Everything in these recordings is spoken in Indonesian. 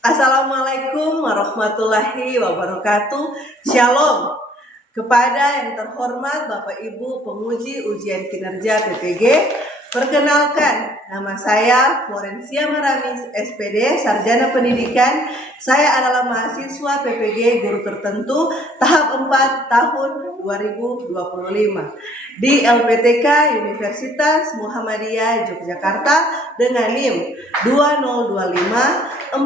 Assalamualaikum warahmatullahi wabarakatuh. Shalom. Kepada yang terhormat Bapak Ibu penguji ujian kinerja PPG, perkenalkan nama saya Florencia Maramis, SPD, Sarjana Pendidikan. Saya adalah mahasiswa PPG Guru Tertentu tahap 4 tahun 2025 di LPTK Universitas Muhammadiyah Yogyakarta dengan NIM 20254810-856.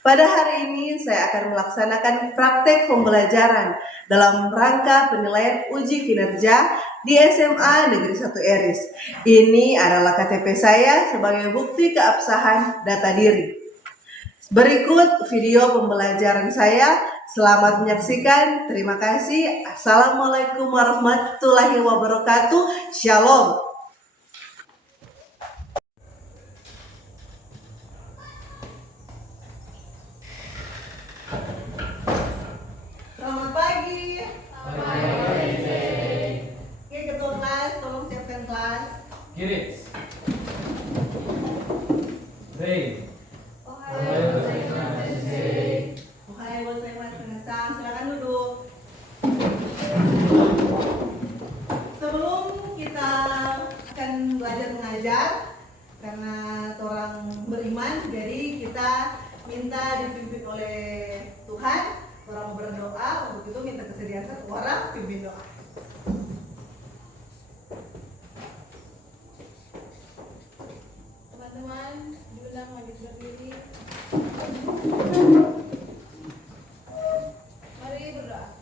Pada hari ini saya akan melaksanakan praktek pembelajaran dalam rangka penilaian uji kinerja di SMA Negeri 1 Eris. Ini adalah KTP saya sebagai bukti keabsahan data diri. Berikut video pembelajaran saya. Selamat menyaksikan. Terima kasih. Assalamualaikum warahmatullahi wabarakatuh. Shalom. Selamat pagi. Oke, ketua kelas, tolong siapkan kelas. Kirit. Rei. Ohayou gozaimasu minasan. Silakan duduk. Sebelum kita akan belajar mengajar, karena orang beriman, jadi kita minta dipimpin oleh Tuhan. Orang berdoa, untuk itu minta kesediaan orang pimpin doa. Teman-teman, diundang maju berdiri. Mari berdoa.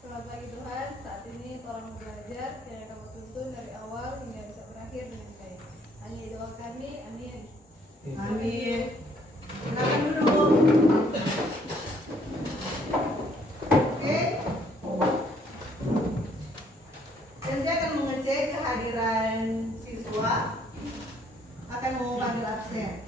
Selamat pagi Tuhan, saat ini tolong belajar yang kamu tuntun dari awal hingga bisa berakhir dengan baik. Hanya doa kami, amin. Amin. Silakan duduk. Oke. Dan saya akan mengecek kehadiran siswa. Akan mau panggil absen.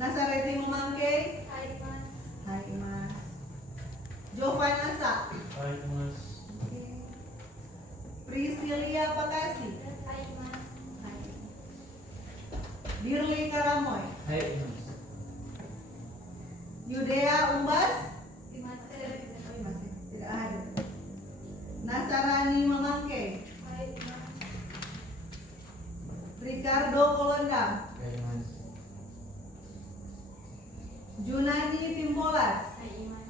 Nasareti Memangke. Hai Mas. Hai Mas. Jovanasa. Hai Mas. Priscilia Pakasi. Hai Mas. Hai. Dirli Karamoy. Hai Mas. Yudea Umbas. Mas. Tidak ada. Nasarani Memangke. Hai Mas. Ricardo Kolondam. Hai Mas. Junani Timpolas. Hai Mas.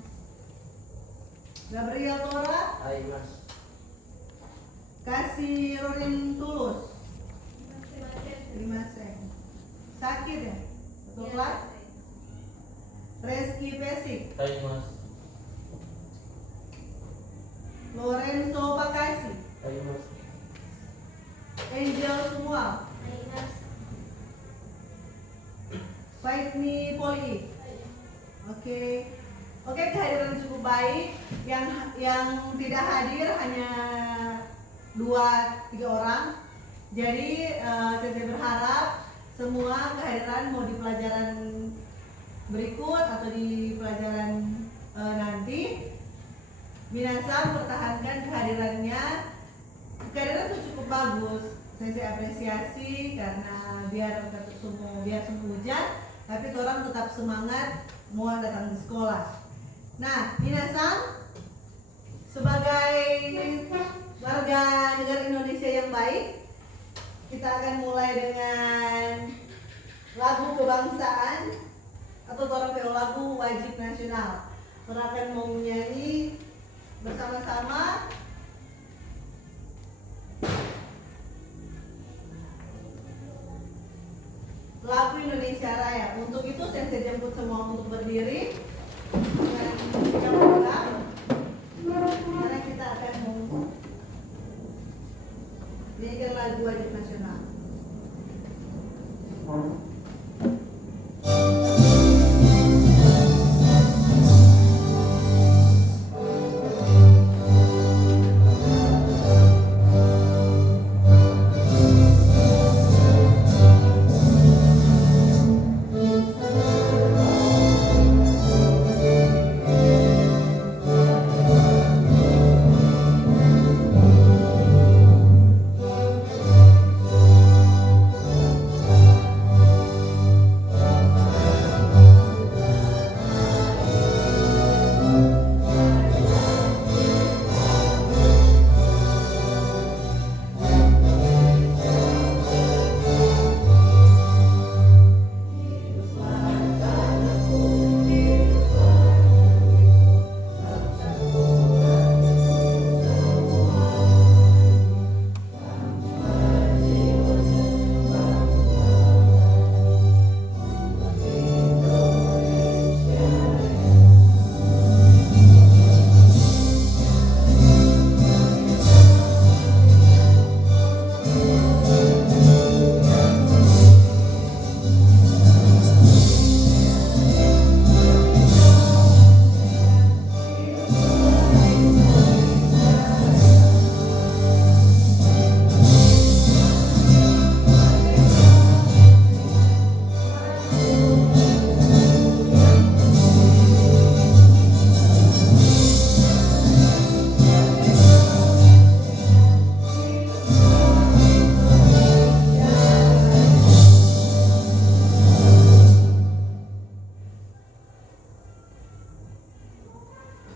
Gabriel Tora. Hai Mas. Kasih Rorin Tulus. Terima 5 Sakit ya? Betul kelas? Reski Pesik. Hai Mas. Lorenzo Pakasi. Hai Mas. Angel Sumual. Hai Mas. Faitni Poli. Oke. Oke, kehadiran cukup baik. Yang tidak hadir hanya 2-3 orang. Jadi saya berharap semua kehadiran mau di pelajaran berikut atau di pelajaran nanti, minasan pertahankan kehadirannya. Kehadiran itu cukup bagus. Saya apresiasi karena biar semua hujan, tapi orang tetap semangat mau datang di sekolah. Nah, minasan sebagai warga negara Indonesia yang baik, kita akan mulai dengan lagu kebangsaan atau orang lagu wajib nasional. Orang akan mau menyanyi bersama-sama. Lagu Indonesia Raya. Untuk itu saya jemput semua untuk berdiri dengan sikap tegak, karena kita akan menyanyikan lagu wajib nasional.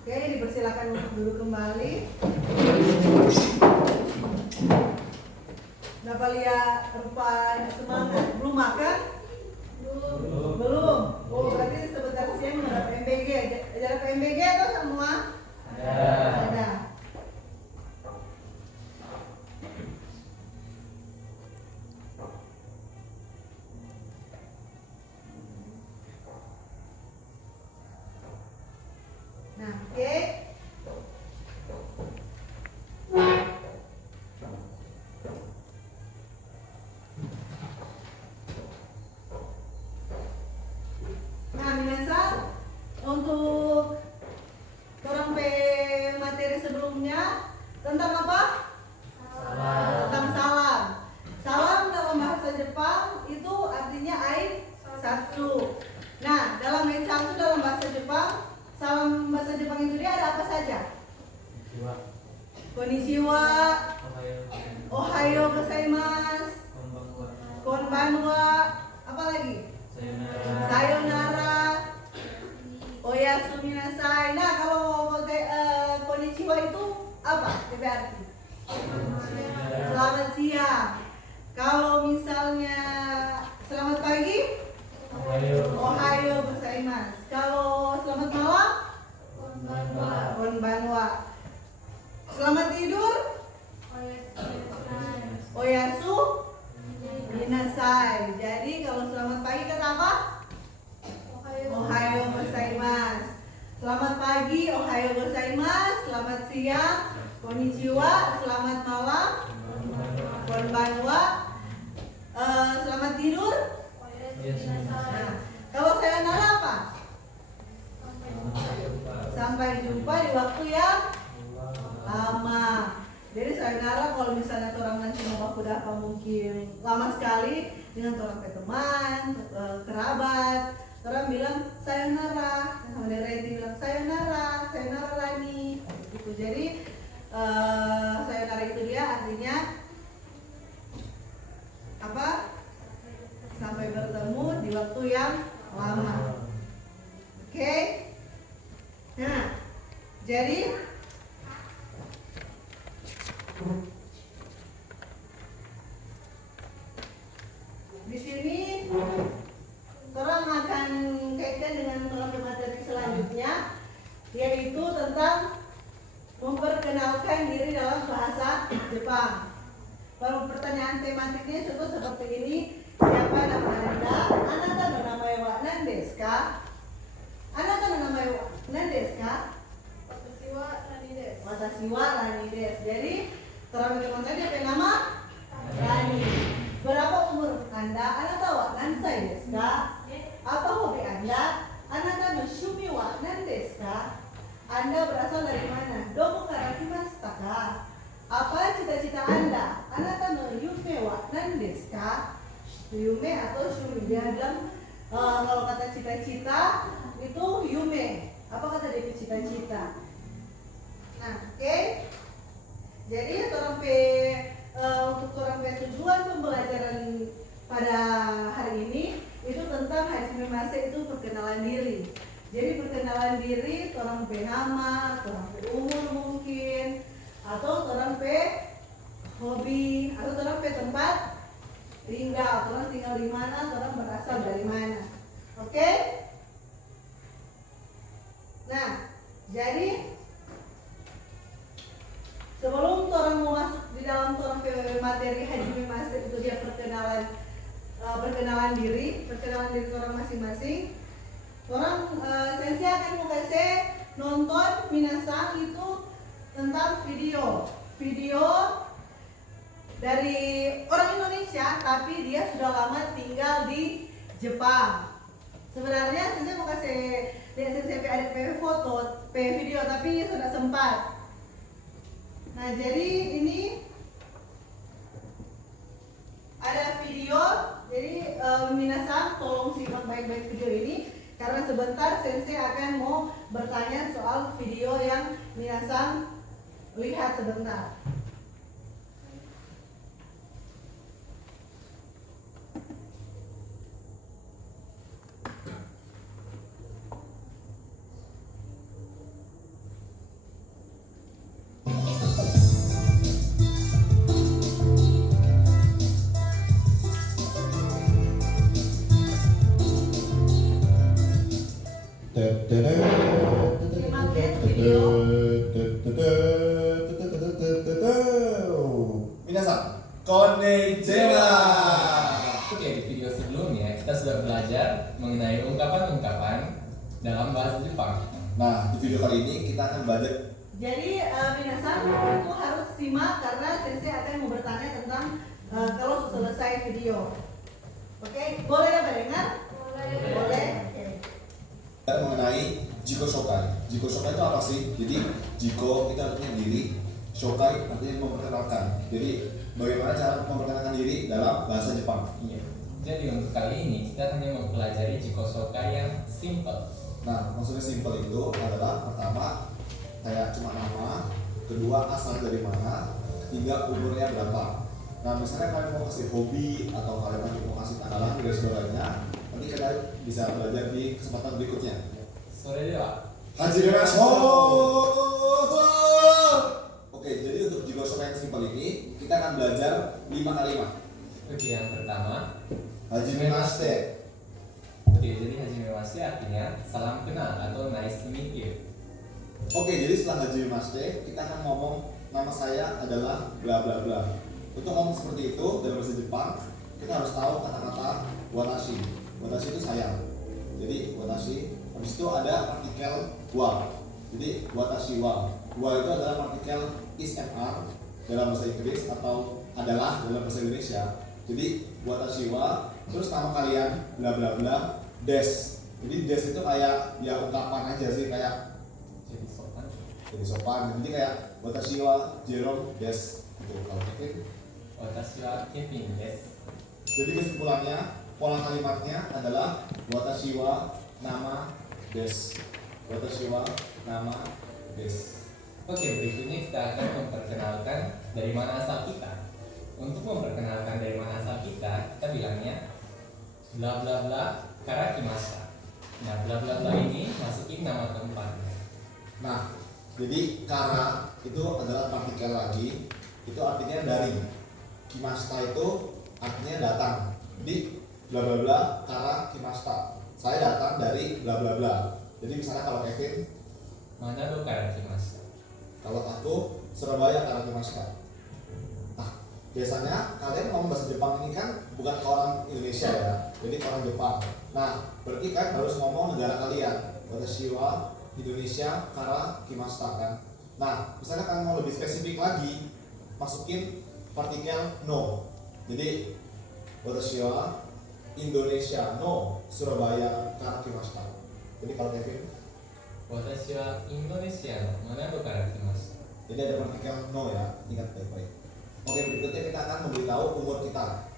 Oke, dipersilakan untuk duduk kembali. Natalia rupanya semangat. Belum makan? Belum. Oh, berarti sebentar siang mendapat PMBG. Ajaran PMBG atau semua? Ada. Nah, oke. Nah, minasan, untuk orang materi sebelumnya tentang apa? Tentang salam. Salam dalam bahasa Jepang itu artinya ai satu. Nah, dalam ai satu dalam bahasa Jepang, salam bahasa Jepang itu dia ada apa saja? Konnichiwa, Ohayo gozaimasu, konbanwa, apa lagi? Sayonara, oyasumi nasai. Nah, kalau konnichiwa itu apa? Berarti selamat siang. Kalau misalnya selamat pagi, ohayo gozaimasu. Kalau selamat malam, konbanwa. Selamat tidur, oyasu minasai. Jadi kalau selamat pagi kata apa? Ohayo gozaimasu. Selamat pagi, ohayo gozaimasu. Selamat siang, konnichiwa. Selamat malam, konbanwa. Selamat tidur. Nah, kalau sayonara apa? Sampai jumpa di waktu yang lama. Jadi sayonara kalau misalnya orang nanti mau baku dapat mungkin lama sekali dengan orang teman, kerabat, orang bilang sayonara, sama Reti bilang sayonara, sayonara Rani, gitu. Jadi sayonara itu dia artinya apa? Sampai bertemu di waktu yang lama. Oke? Nah, jadi di sini orang akan kaitkan dengan materi selanjutnya, yaitu tentang memperkenalkan diri dalam bahasa Jepang. Kalau pertanyaan tematiknya contoh seperti ini, siapa nama Anda? Anata no namae wa nan desu ka? Anata no namae wa nan desu ka? Watashi wa Rani desu. Jadi teman-teman saya dia nama Rani. Berapa umur Anda? Anata wa nansai desu ka? Apa hobi Anda? Anata no shumi wa nan desu ka? Anda berasal dari mana? Domo kara kimashita ka? Apa cita-cita Anda? Anata no yume wa nan desu ka? Yume atau shumi. Dia bilang kalau kata cita-cita itu yume. Apa kata dia cita-cita? Nah, oke. Jadi untuk orang tujuan pembelajaran pada hari ini itu tentang hajime mase itu perkenalan diri. Jadi perkenalan diri orang nama, orang umur mungkin, atau orang hobi, atau orang tempat tinggal, orang tinggal di mana, orang berasal dari mana. Oke? Nah, jadi sebelum orang mau masuk di dalam materi hajime mase itu dia perkenalan diri orang masing-masing. Orang sensei akan mau kasih nonton minasan itu tentang video dari orang Indonesia tapi dia sudah lama tinggal di Jepang. Sebenarnya sensei mau kasih lihat sensei ada foto, video tapi sudah sempat. Nah, jadi ini ada video. Jadi minasan tolong simak baik-baik video ini karena sebentar sensei akan mau bertanya soal video yang minasan lihat sebentar. Simak ya video. Minasan, konnichiwa. Oke, di video sebelumnya kita sudah belajar mengenai ungkapan-ungkapan dalam bahasa Jepang. Nah, di video kali ini kita akan belajar. Jadi minasan itu harus simak karena Sensei akan mau bertanya tentang kalau selesai video. Oke, boleh ya mendengar? Boleh. Oke. Mengenai jiko shokai. Jiko shokai itu apa sih? Jadi jiko itu artinya diri, shokai artinya memperkenalkan. Jadi bagaimana cara memperkenalkan diri dalam bahasa Jepang? Iya. Jadi untuk kali ini kita hanya mempelajari jiko shokai yang simple. Nah, maksudnya simple itu adalah pertama kayak cuma nama, kedua asal dari mana, ketiga umurnya berapa. Nah, misalnya kalian mau kasih hobi atau kalian lagi mau kasih tanggalan dan sebagainya, nanti kalian bisa belajar di kesempatan berikutnya. Sore dewa. Oke, jadi untuk jiko shokai yang simple ini kita akan belajar 5 kalimat. Oke, yang pertama. Hajimemashite. Oke, jadi hajimemashite artinya salam kenal atau nice to meet you. Oke, jadi setelah hajimemashite kita akan ngomong nama saya adalah bla bla bla. Untuk ngomong seperti itu dalam bahasa Jepang kita harus tahu kata-kata watashi. Watashi itu saya. Jadi watashi. Habis itu ada partikel wa. Jadi watashi wa. Wa itu adalah partikel is mr dalam bahasa Inggris atau adalah dalam bahasa Indonesia. Jadi watashi wa. Terus nama kalian bla bla bla des. Jadi des itu kayak ya ungkapan aja sih kayak Jadi sopan. jadi sopan. Jadi kayak watashi wa Jerome des. Gitu kalau Kevin. Watashi wa Kevin desu. Jadi kesimpulannya pola kalimatnya adalah watashi wa nama des. Watashi wa nama des. Oke, berikutnya kita akan memperkenalkan dari mana asal kita. Untuk memperkenalkan dari mana asal kita bilangnya bla bla bla karakimashita. Nah, bla bla bla ini masukin nama tempatnya. Nah, jadi kara itu adalah partikel lagi. Itu artinya dari. Kimashita itu artinya datang. Jadi bla bla bla kara kimashita. Saya datang dari bla bla bla. Jadi misalnya kalau Kevin, Manado karakimashita. kalau aku Surabaya kara kimashita. Nah, biasanya kalian ngomong bahasa Jepang ini kan bukan ke orang Indonesia ya, jadi ke orang Jepang. Nah, berarti kan harus ngomong negara kalian. Watashi wa Indonesia kara kimashita kan. Nah, misalnya kalian mau lebih spesifik lagi, masukin partikel no. Jadi watashi wa Indonesia no Surabaya kara kimashita. Jadi kalau Kevin, Watashi wa Indonesia no Manado karakimashita. jadi ada partikel no ya, ingat baik-baik. Oke, berikutnya kita akan memberitahu umur kita.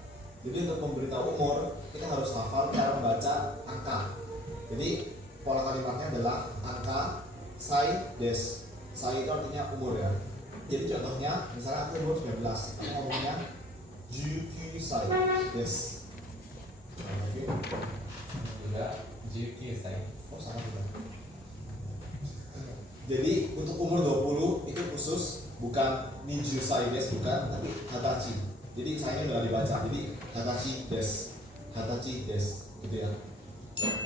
Jadi untuk memberitahu umur, kita harus hafal cara membaca angka. Jadi pola kalimatnya adalah angka sai des. Sai itu artinya umur ya. Jadi contohnya, misalnya aku umur 19, aku ngomongnya 19 sai des. Nah, lagi. Juga 19 sai. Oh, salah juga. Jadi untuk umur 20 itu khusus, bukan niju sai des, bukan, tapi hatachi. Jadi saya udah dibaca, jadi hatachi des, hatachi des, gitu ya.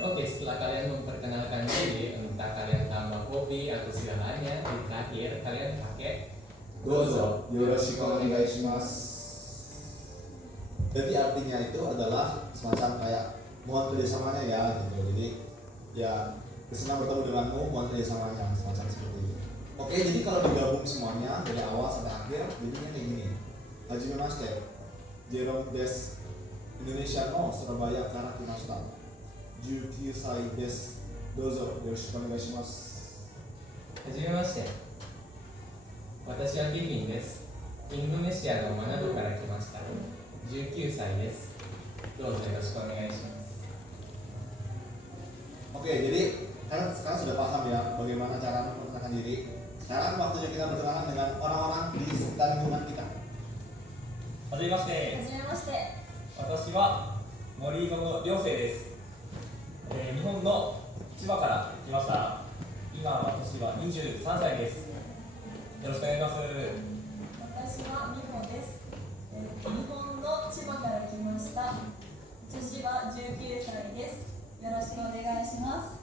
Oke, setelah kalian memperkenalkan diri, entah kalian tambah hobi atau segalanya, di terakhir kalian pakai Gozo, yoroshiku onegai shimasu. Jadi artinya itu adalah semacam kayak mohon kerjasamanya ya, gitu. Jadi ya bersenang bertemu denganmu, mohon kerjasamanya, semacam seperti itu. Oke, jadi kalau digabung semuanya dari awal sampai akhir, jadinya kayak gini. Hajimemashite, Jerome des, Indonesia no Surabaya kara kimashita. 19歳です。どうぞよろしくお願いします。はじめまして。私はケビンです。インドネシアのマナドから来ました。19歳です。どうぞよろしくお願いします。Oke, jadi kalian sekarang sudah paham ya bagaimana cara memperkenalkan diri. Sekarang waktunya kita berkenalan dengan orang-orang di sekitar lingkungan kita. はじめまして。はじめまして。私は森園亮生です。日本の千葉から来ました。今私は23歳です。よろしくお願いします。私は美穂です。日本の千葉から来ました。私は19歳です。よろしくお願いします。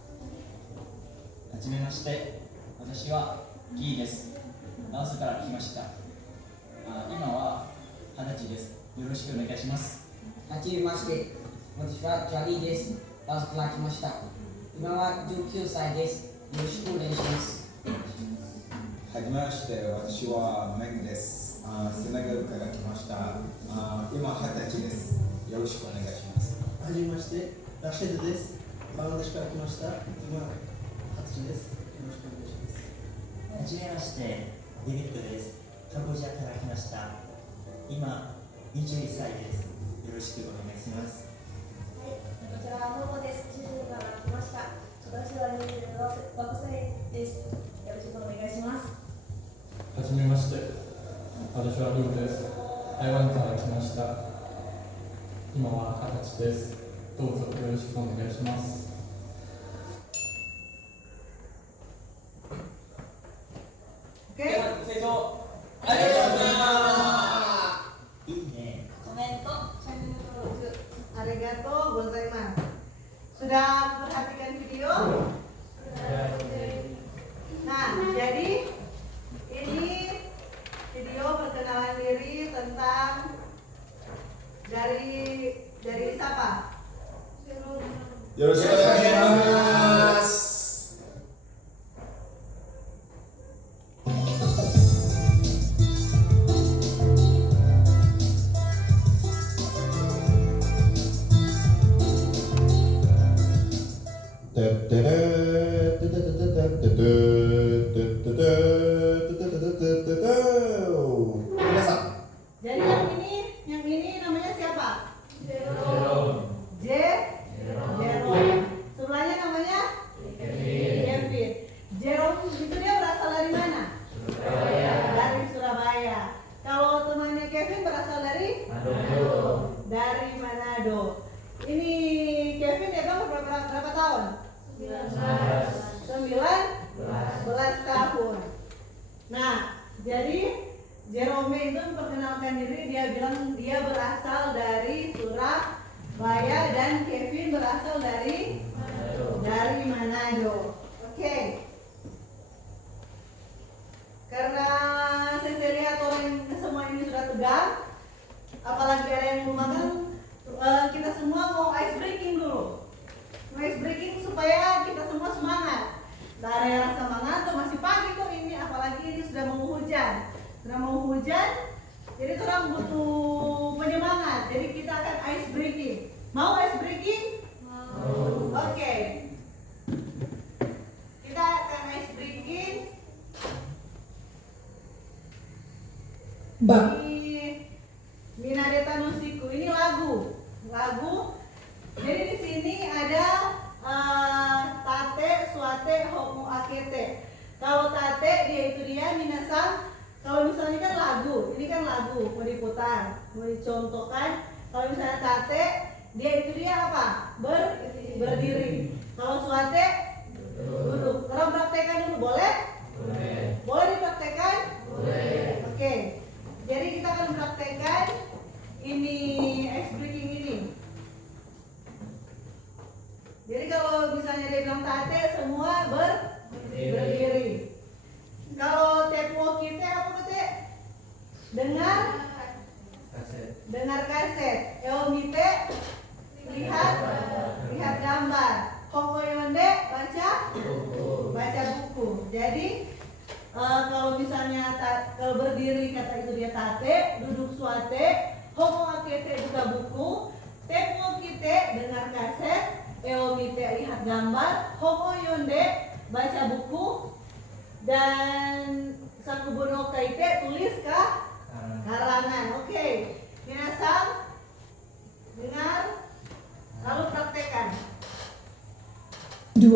はじめまして、私はギーです。ラオスから来ました。今は20歳です。よろしくお願いします。はじめまして、私はジャリーです。ラオスから来ました。今は19歳です。よろしくお願いします。はじめまして、私はメグです。セネガルから来ました。今20歳です。よろしくお願いします。はじめまして、ラシェドです。バングラデシュから来ました。今、20歳です。よろしくお願いします。はじめまして、デビッドです。カンボジアから来ました。今、21歳です。よろしくお願いします。はい、こちらはモモです。チリから来ました。私は26歳です。よろしくお願いします。はじめまして、私はルーです。台湾から来ました。今は20歳です。どうぞよろしくお願いします。では成長ありがとうございいいね。コメント、チャンネル登録。Arigatou gozaimasu. Sudah perhatikan video? Nah, jadi ini video perkenalan diri tentang dari siapa? よろしくお願いします。皆さん、 Jadi yang ini namanya siapa? Jerome. Jerome. Sebelahnya namanya Kevin. Jerome itu dia berasal dari mana? Dari Surabaya. Kalau temannya Kevin berasal dari Manado. Dari Manado. Ini Kevin ya kan berapa tahun? 19 tahun. Nah, jadi Jerome itu memperkenalkan diri, dia bilang dia berasal dari Surabaya dan Kevin berasal dari Manado. Oke. Karena saya lihat orang yang semua ini sudah tegang, apalagi ada yang mau makan, kita semua mau ice breaking dulu. Ice breaking supaya kita semua semangat. Nah, ada yang rasa mengantuk, masih pagi kok ini, apalagi ini sudah mau hujan. Jadi orang butuh penyemangat. Jadi kita akan ice breaking. Mau ice breaking? Mau. Oke. Kita akan ice breaking. Minadeta no Shiku. Ini lagu. Jadi di sini ada tate, suate, homo, akete. Kalau tate dia minasan. Kalau misalnya kan lagu, ini kan lagu mau diputar, mau dicontohkan. Kalau misalnya tate, dia apa? Berdiri. Kalau suate, duduk. Kalau praktekkan dulu boleh? Boleh dipraktekkan? Boleh. Oke. Jadi kita akan praktekkan ini ice breaking ini. Jadi kalau misalnya dia bilang tate, semua berdiri. Kalau tepo kita apa kete? Dengar kaset. Eomite lihat gambar. Hokoyonde baca buku. Jadi kalau misalnya kalau berdiri kata itu dia tate, duduk suate, homo akete buka buku, tepo kita dengar kaset, eomite lihat gambar, hokoyonde baca buku, dan sakubono kaite tulis karangan. Oke. Minasan dengar lalu praktekkan. 2.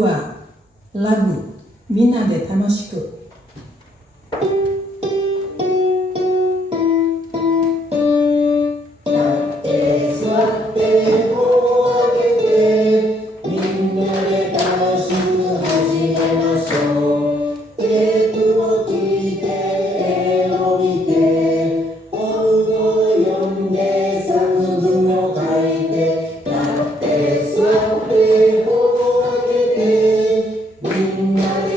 Lagu Minna de Tanoshiku. Minna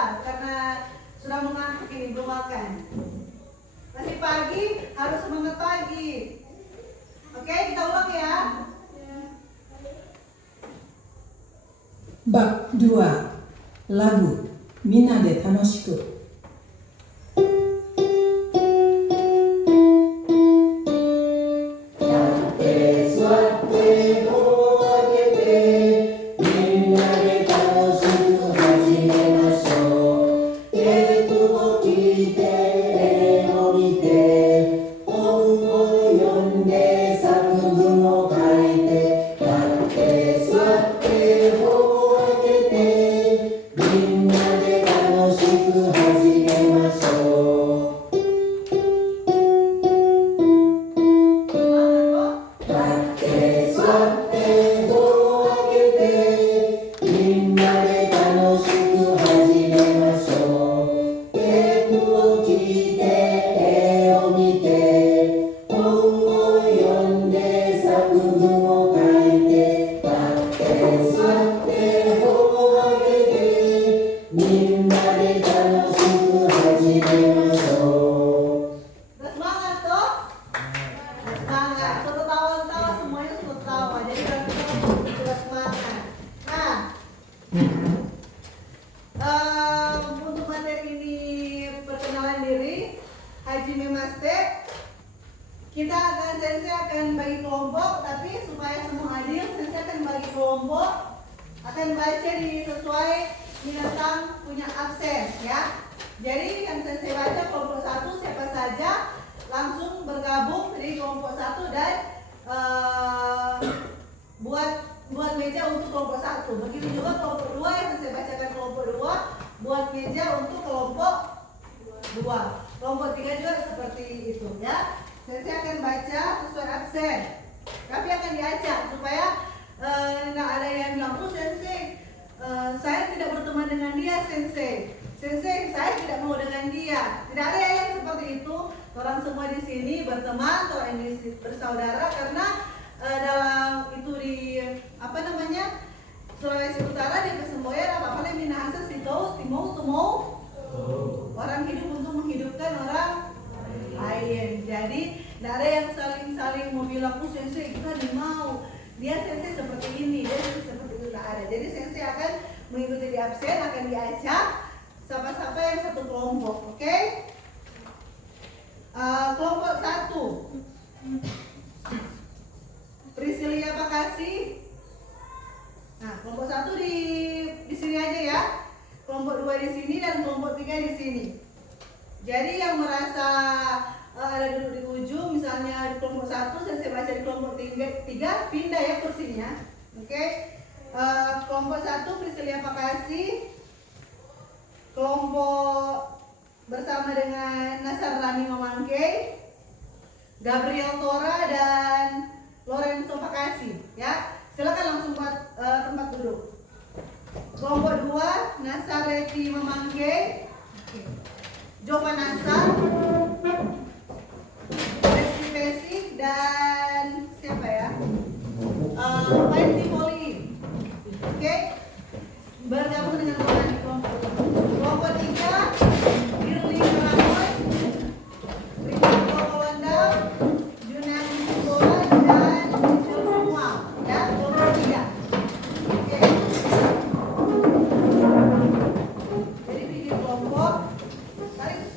lupa karena sudah mengantuk ini, belum makan. Masih pagi, harus semangat pagi. Oke, kita ulang ya. Bab 2 Lagu Minna de Tanoshiku. Untuk materi ini perkenalan diri, Hajime Maste, sensei akan bagi kelompok, tapi supaya semua adil, sensei akan bagi kelompok, akan baca sesuai minasang punya absen ya. Jadi yang sensei baca kelompok 1 siapa saja langsung bergabung di kelompok 1 dan buat meja untuk kelompok 1. Begitu juga kelompok 2 yang saya bacakan kelompok 2, buat meja untuk kelompok 2. Kelompok 3 juga seperti itu ya. Sensei akan baca sesuai absen, tapi akan diacak supaya nggak ada yang bilang, sensei saya tidak berteman dengan dia, sensei saya tidak mau dengan dia. Tidak ada yang seperti itu. Orang semua di sini berteman, orang ini bersaudara karena dalam itu di Sulawesi Utara di Kesemboyan apa-apa yang minahasa sito timau tumau orang hidup untuk menghidupkan orang lain. Jadi tidak ada yang saling mau bilang sensei kita mau dia sensei seperti ini, dia sensei seperti itu, tidak ada. Jadi sensei akan mengikuti di absen, akan diacak siapa-siapa yang satu kelompok, oke? Kelompok 1 Priscilia Pakasi. Nah, kelompok 1 di sini aja ya. Kelompok 2 di sini dan kelompok 3 di sini. Jadi yang merasa ada duduk di ujung, misalnya di kelompok 1, saya baca di kelompok 3 pindah ya kursinya. Oke. Kelompok 1 Priscilia Pakasi. Kelompok bersama dengan Nasar Rani Mamangke, Gabriel Tora dan Lorenzo Pakasi ya. Silakan langsung buat tempat duduk. Kelompok 2 Nasareti Mamangke, Jova Nasar, Resi Pesik dan siapa ya? Faiti Poli. Oke. Bergabung dengan teman di kelompok 2. Kelompok 3 Dirli Ramoy, Ricardo Kolonda, Junan Bola dan Michel semua ya, kelompok 3. Oke. Jadi bikin kelompok tarik.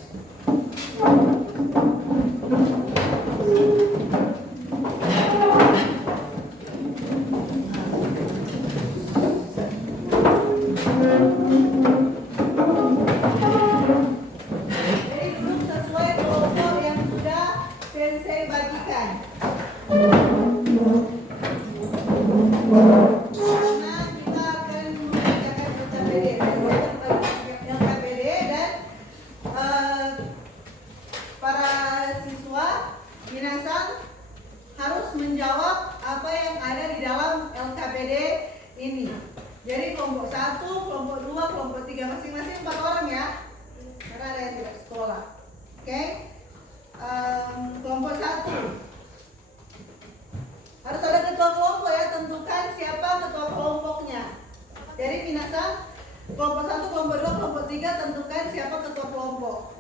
Kelompok 1, kelompok 2, kelompok 3 tentukan siapa ketua kelompok.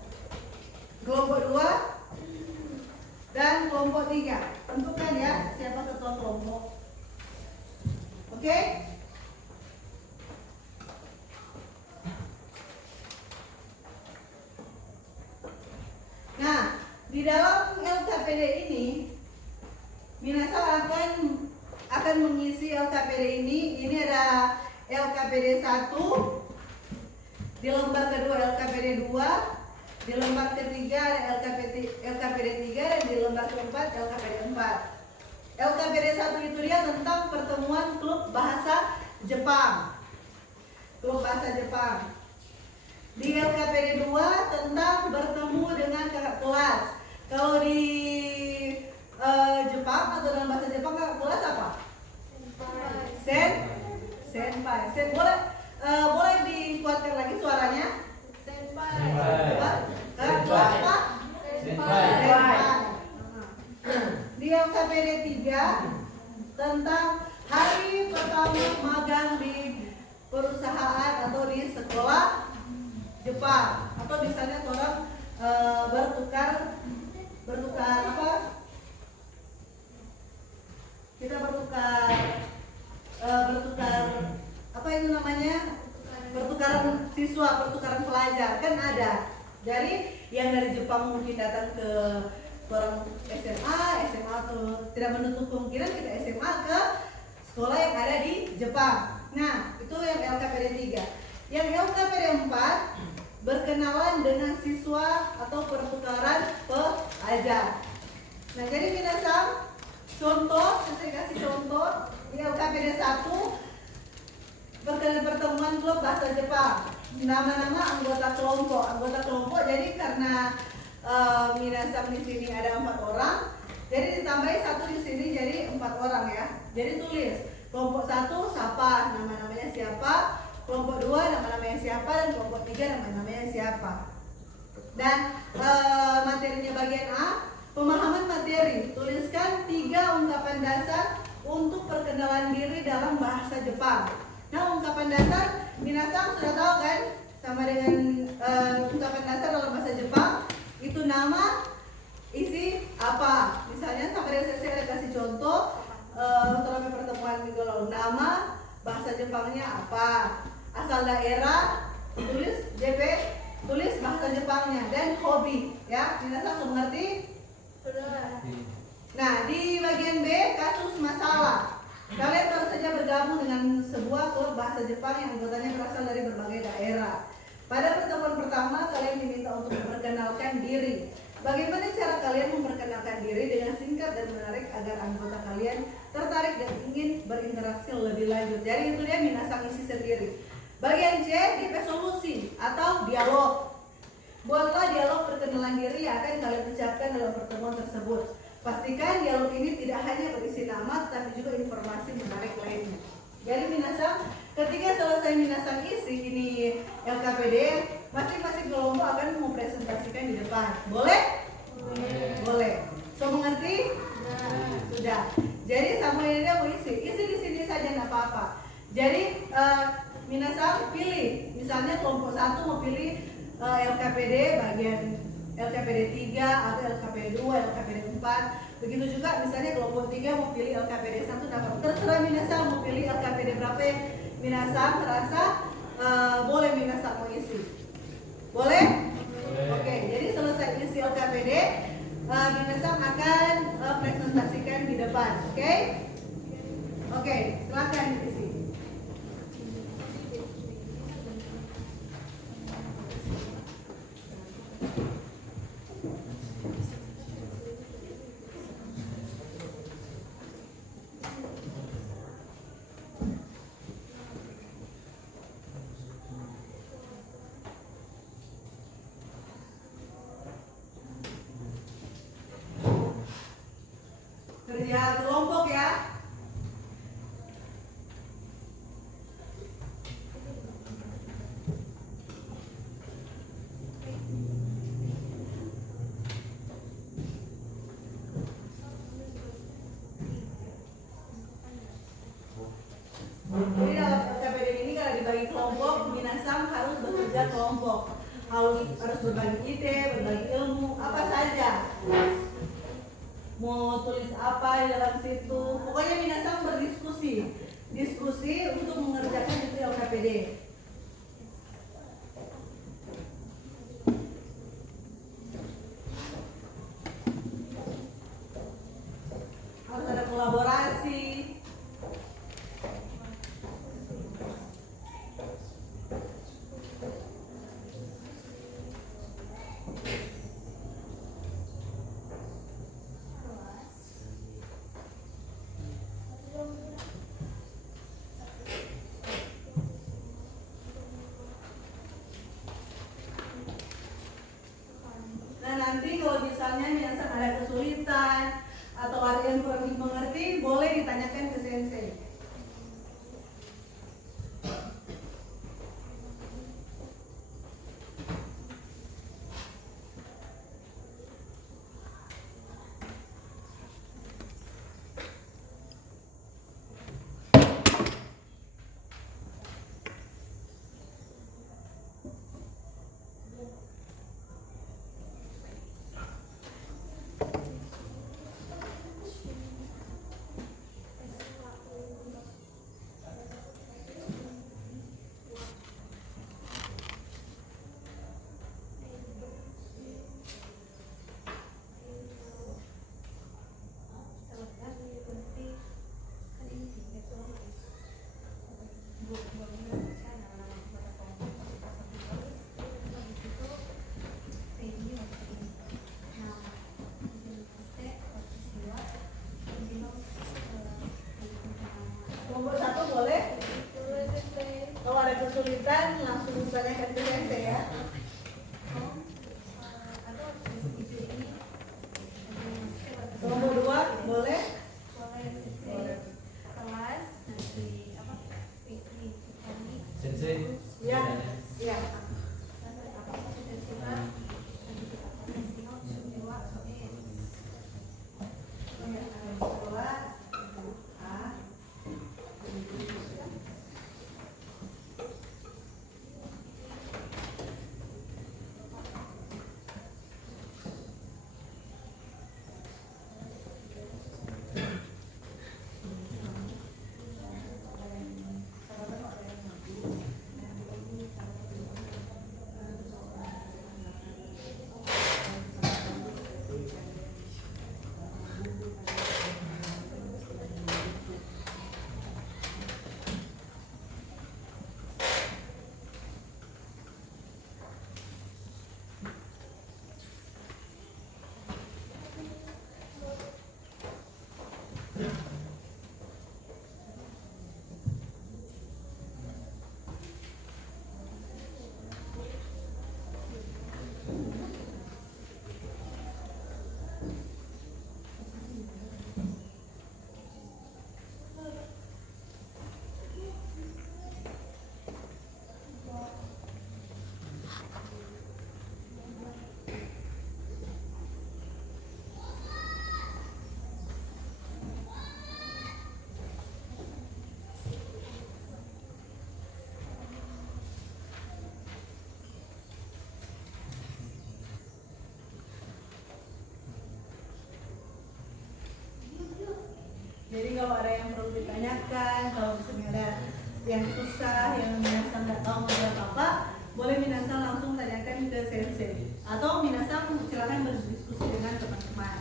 Kelompok 2 dan kelompok 3. Tentukan ya siapa ketua kelompok. Oke? Nah, di dalam LKPD ini Minasa akan mengisi LKPD ini. Ini ada LKPD 1, di lembar kedua LKPD 2, di lembar ketiga ada LKPD 3, dan di lembar keempat LKPD 4. LKPD 1 itu dia tentang pertemuan klub bahasa Jepang. Klub bahasa Jepang. Di LKPD 2 tentang bertemu dengan kakak kelas. Kalau di Jepang atau dalam bahasa Jepang kakak kelas apa? Senpai. Boleh dikuatkan lagi suaranya? Senpai. Kakak kelas apa? Senpai. Di LKPD 3 tentang hari pertama magang di perusahaan atau di sekolah Jepang, atau misalnya orang bertukar apa? Kita bertukar apa itu namanya? Pertukaran siswa, pertukaran pelajar kan ada. Jadi yang dari Jepang mungkin datang ke orang SMA atau tidak menutup kemungkinan kita SMA ke sekolah yang ada di Jepang. Nah, itu yang LKPD 3. Yang LKPD 4 berkenalan dengan siswa atau pertukaran pelajar. Nah, jadi minasang contoh, saya kasih contoh di LKPD 1 pertemuan klub bahasa Jepang. Nama-nama anggota kelompok. Jadi karena minasang di sini ada 4 orang, jadi ditambahi 1 di sini jadi 4 orang ya. Jadi tulis kelompok 1 siapa, nama-namanya siapa, kelompok 2 nama-namanya siapa, dan kelompok 3 nama-namanya siapa. Dan materinya bagian A, pemahaman materi. Tuliskan 3 ungkapan dasar untuk perkenalan diri dalam bahasa Jepang. Nah, ungkapan dasar minasang sudah tahu kan? Sama dengan ungkapan dasar dalam bahasa Jepang, itu nama, isi apa. Misalnya sama dengan saya ada kasih contoh dalam pertemuan minggu lalu, nama, bahasa Jepangnya apa, asal daerah, tulis JP, tulis bahasa Jepangnya, dan hobi ya. Minasang mengerti? Nah, di bagian B, kasus masalah. Kalian baru saja bergabung dengan sebuah klub bahasa Jepang yang anggotanya berasal dari berbagai daerah. Pada pertemuan pertama, kalian diminta untuk memperkenalkan diri. Bagaimana cara kalian memperkenalkan diri dengan singkat dan menarik agar anggota kalian tertarik dan ingin berinteraksi lebih lanjut. Jadi itu dia minasang isi sendiri. Bagian C, DP solusi atau dialog. Buatlah dialog perkenalan diri yang akan kalian ucapkan dalam pertemuan tersebut. Pastikan dialog ini tidak hanya berisi nama, tapi juga informasi menarik lainnya. Jadi minasang, ketika selesai minasang isi ini LKPD, masing-masing kelompok akan mempresentasikan di depan. Boleh? Boleh. So mengerti? Sudah. Jadi sama ini dia mau isi di sini saja, tidak apa-apa. Jadi minasang pilih, misalnya kelompok 1 mau pilih LKPD bagian LKPD 3 atau LKPD 2, LKPD 4. Begitu juga misalnya kelompok 3 mau pilih LKPD 1, nah terserah minasang mau pilih LKPD berapa yang minasang terasa boleh minasang mau isi. Boleh? Oke, jadi selesai isi LKPD, minasang akan presentasikan di depan. Oke, silakan isi. Kerja kelompok ya. ada kelompok. Harus berbagi ide, berbagi ilmu, apa saja. Mau tulis apa di dalam situ. Pokoknya minasan berdiskusi. Diskusi untuk mengerjakan itu LKPD. Harus ada kolaborasi. Nah nanti kalau misalnya minasan ada kesulitan atau ada yang kurang mengerti, boleh ditanyakan ke sensei. Kelompok satu boleh? Kalau ada kesulitan langsung tanyakan ke sensei ya. Kelompok dua boleh? Sensei. Ya, ya. Jadi kalau ada yang perlu ditanyakan, kalau misalnya ada yang susah, yang minasan nggak tahu mau jawab apa, boleh minasan langsung tanyakan ke sensei. Atau minasan silakan berdiskusi dengan teman-teman.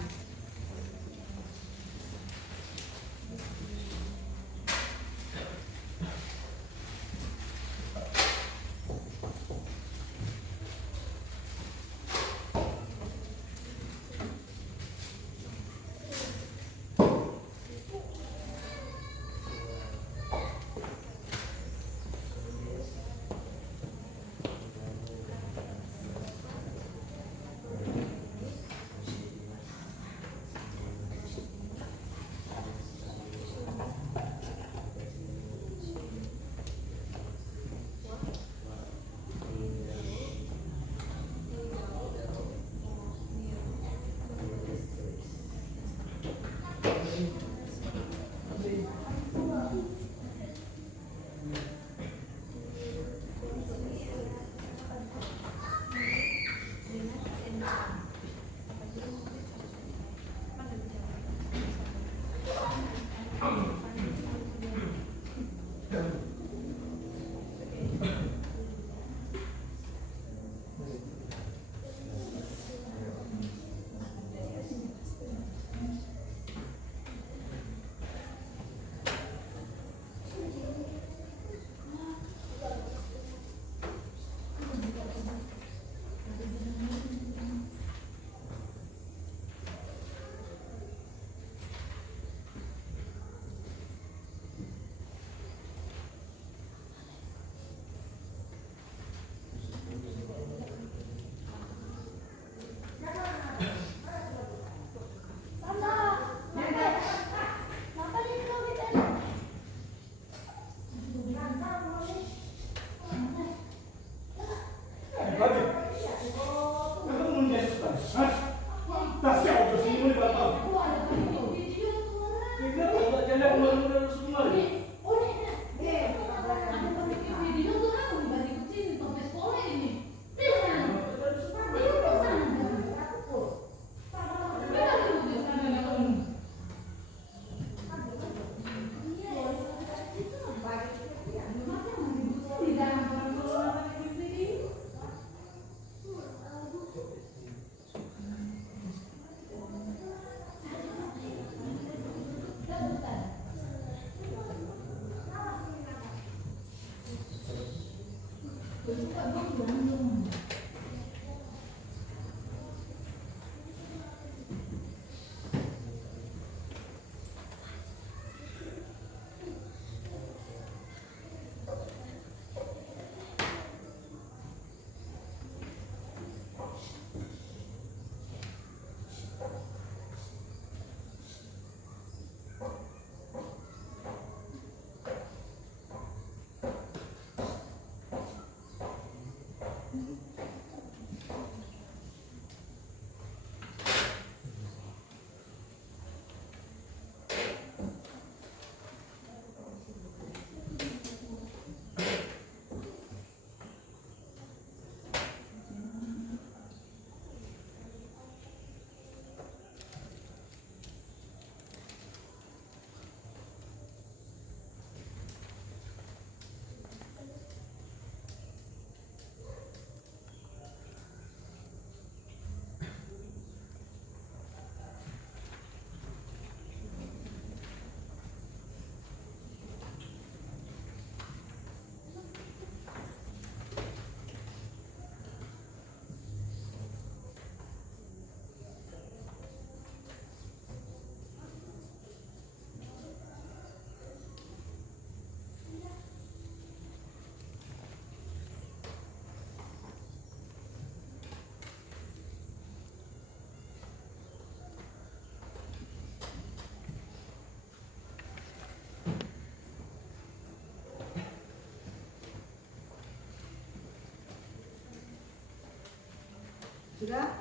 Sudah?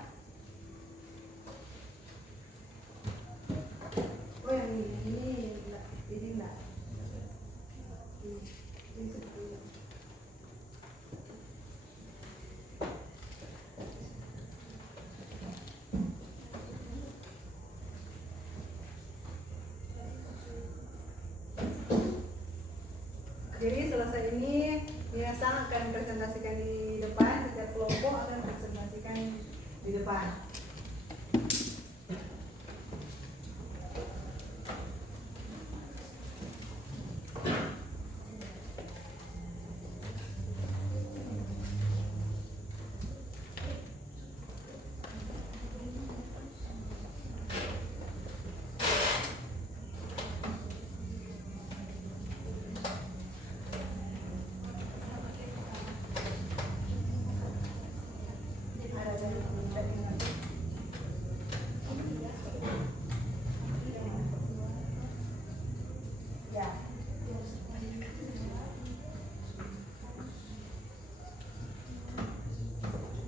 Oh yang ini enggak, ini enggak. Ini sebetulnya. Jadi selesai ini Miyasa akan presentasikan di depan, setiap kelompok akan presentasikan di depan.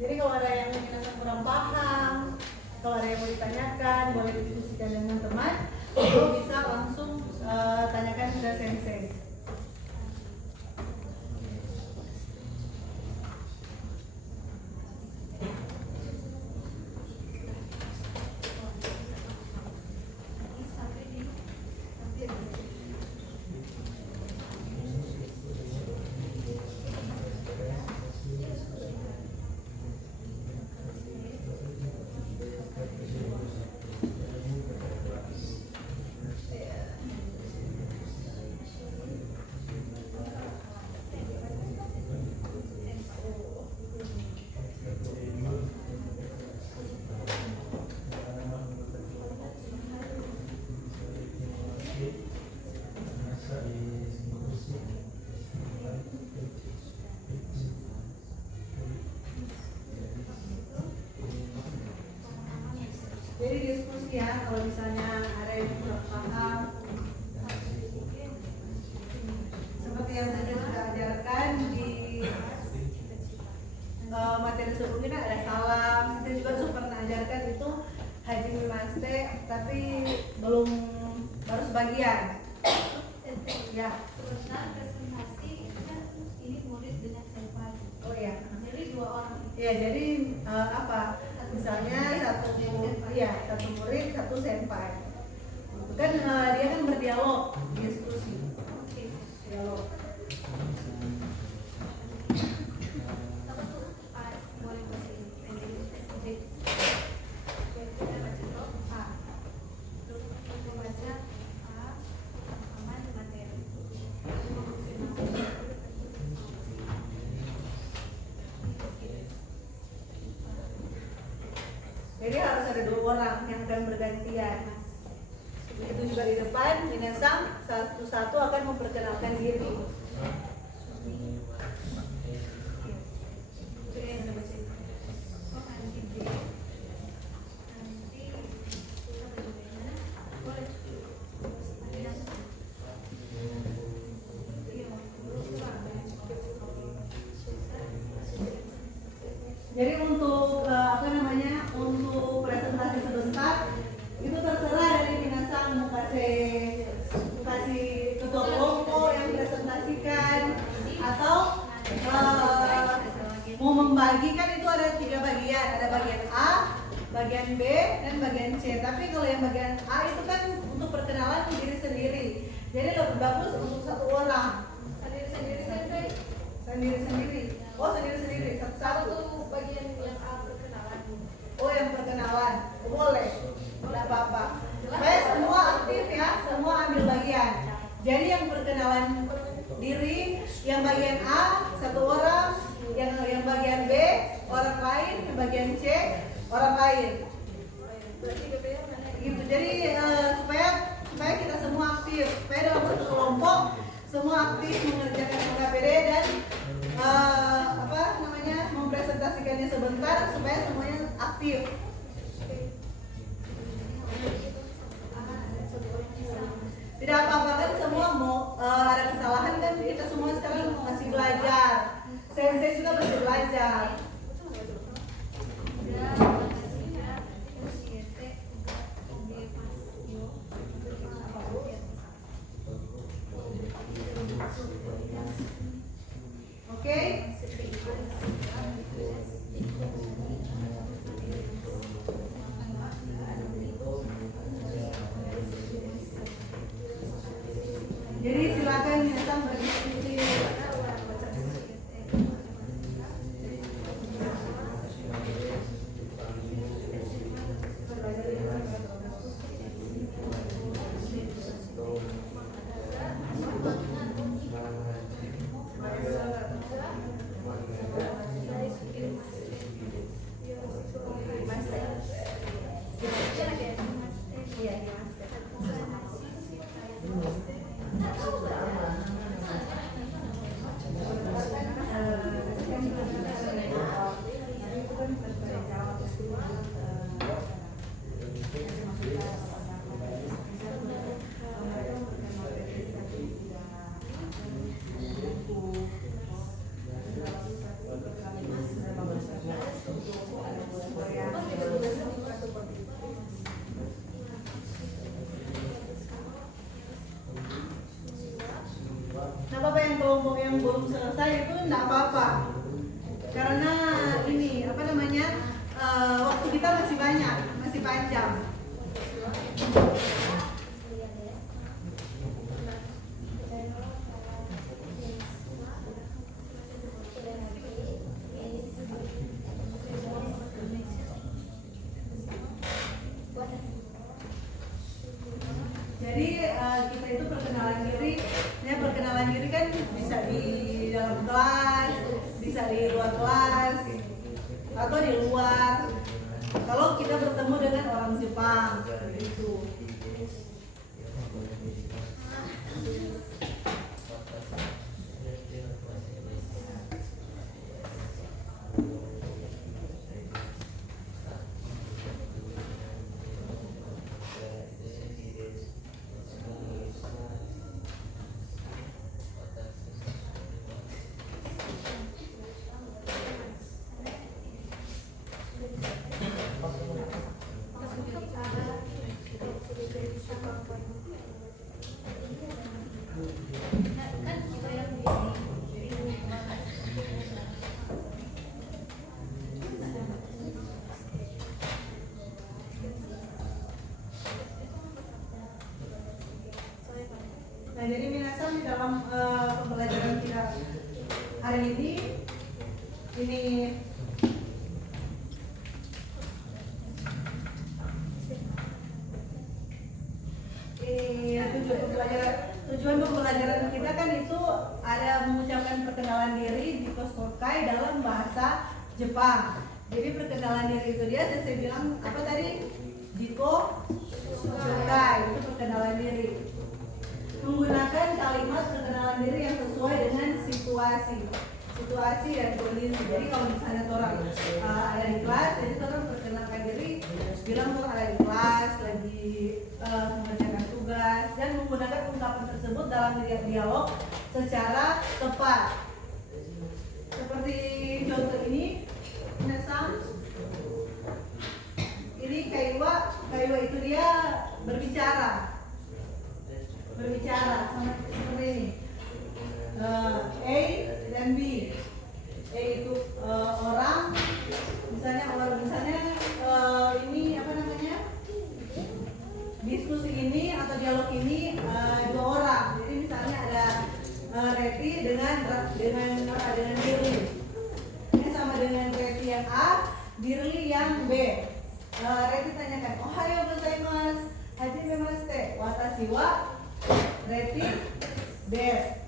Jadi kalau ada yang kurang paham, kalau ada yang mau ditanyakan, boleh diskusikan dengan teman, atau bisa langsung tanyakan ke sensei. Jadi diskusi ya, kalau misalnya ada yang kurang paham, seperti yang tadi sudah ajarkan di materi sebelumnya ada salam. Saya juga sudah pernah ajarkan itu Haji Mimaste, tapi belum, baru sebagian. Ya. Sebenarnya presentasi kan ini murid dengan senpai. Oh ya. Jadi dua orang. Ya, jadi apa? Misalnya satu murid, satu senpai. Kan dia kan berdialog, diskusi. Dialog. Boleh bahasa Inggris. Membaca aman materi. Jadi harus ada 2 orang yang akan bergantian. Begitu juga di depan, minasang satu-satu akan memperkenalkan diri. Jadi untuk untuk presentasi sebentar itu terserah dari minasang mau kasih ketua kelompok yang presentasikan atau mau membagikan. Itu ada 3 bagian, ada bagian A, bagian B, dan bagian C. Tapi kalau yang bagian A itu kan untuk perkenalan diri sendiri, jadi lebih bagus untuk 1 orang. Sendiri-sendiri. Oh, sendiri-sendiri, satu-satu. Bagian yang A perkenalan. Oh, yang perkenalan. Boleh. Tidak apa-apa. Supaya semua aktif ya, semua ambil bagian. Jadi yang perkenalan diri, yang bagian A 1 orang, yang bagian B orang lain, yang bagian C orang lain. Gitu. Jadi supaya kita semua aktif, supaya dalam satu kelompok semua aktif mengerjakan KPD dan mempresentasikannya sebentar supaya semuanya aktif. Tidak apa-apa kan, semua mau ada kesalahan kan, kita semua sekarang masih belajar. Saya juga masih belajar. Oke? Jadi silakan datang berdiskusi. Apa yang kelompok yang belum selesai itu enggak apa-apa, karena ini waktu kita masih banyak, masih panjang. Jadi kita itu perkenalan diri. Perkenalan diri kan bisa di dalam kelas, bisa di luar kelas, atau di luar. Kalau kita bertemu dengan orang Jepang, gitu. Nah, jadi minasan di dalam pembelajaran kita hari ini tujuan pembelajaran kita kan itu ada mengucapkan perkenalan diri di Koskokai dalam bahasa Jepang. Jadi perkenalan diri itu dia, dan saya bilang apa tadi? Jiko Shokai, itu perkenalan diri. Menggunakan kalimat perkenalan diri yang sesuai dengan situasi dan kondisi. Jadi kalau misalnya orang ada di kelas, jadi orang perkenalkan diri, bilang orang ada di kelas, lagi mengerjakan tugas, dan menggunakan ungkapan tersebut dalam dialog secara tepat. Seperti contoh ini, Nesam, ini Kaiwa itu dia berbicara sama seperti ini. A dan B. A itu orang, misalnya ini apa namanya? Diskusi ini atau dialog ini dua orang. Jadi misalnya ada Reti dengan Dirli. Ini sama dengan Reti yang A, Dirli yang B. Reti tanyakan, "Ohayo gozaimasu, hajimemashite, watashi wa Reti desu.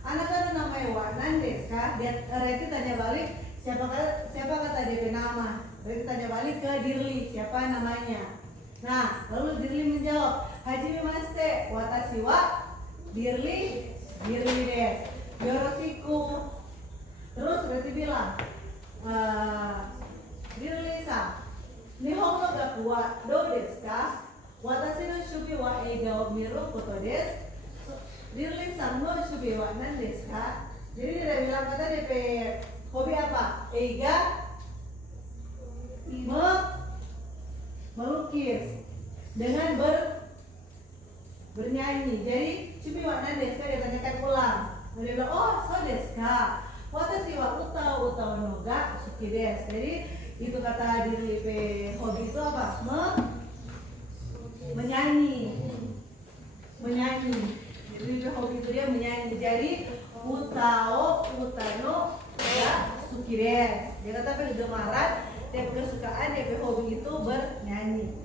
Anaknya namanya wa nan desu ka?" Reti tanya balik, siapa kata DP nama? Reti tanya balik ke Dirli, siapa namanya? Nah, lalu Dirli menjawab, "Hajimemashite, watashi wa Dirli desu. Yoroshiku." Terus Reti bilang, "Dirli-san, Nihon no gaku wa dou desu ka? Watashi no shubi wa eiga o miru koto desu. Dirli-san no shubi wa nan desu ka?" Jadi dia bilang kata DP hobi apa? Eiga melukis dengan bernyanyi. Jadi shubi wa nan desu ka, dia tanyakan ulang. Dia bilang, "Oh, so desu ka. Watashi wa uta no ga suki desu." Jadi itu kata Dirli hobi itu apa? Menyanyi. Jadi hobi itu dia menyanyi. Jadi utano ya suki desu. Dia kata kegemaran, dia kesukaan, dia hobi itu bernyanyi.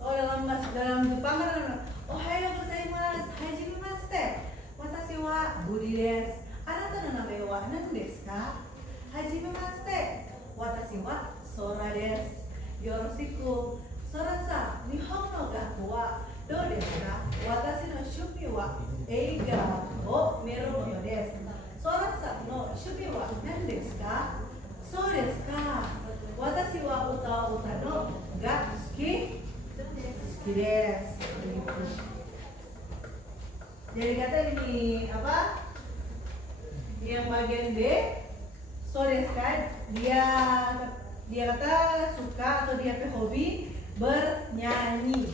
Oh, dalam Jepang kan, "Ohayo gozaimasu, hajimemashite, watashi wa Budi desu. Anata no name wa nan desu ka? Hajimemashite, watashi wa Sora desu. Yoroshiku. Sora-san, Nihon no gaku wa dou desu ka? Watashi no shubi wa eiga o miru koto desu. Sora-san no shubi wa nan desu ka? So desu ka. Watashi wa uta no ga suki desu." Jadi kata ini apa? Yang bagian B, so desu ka, dia kata suka atau dia hobi bernyanyi.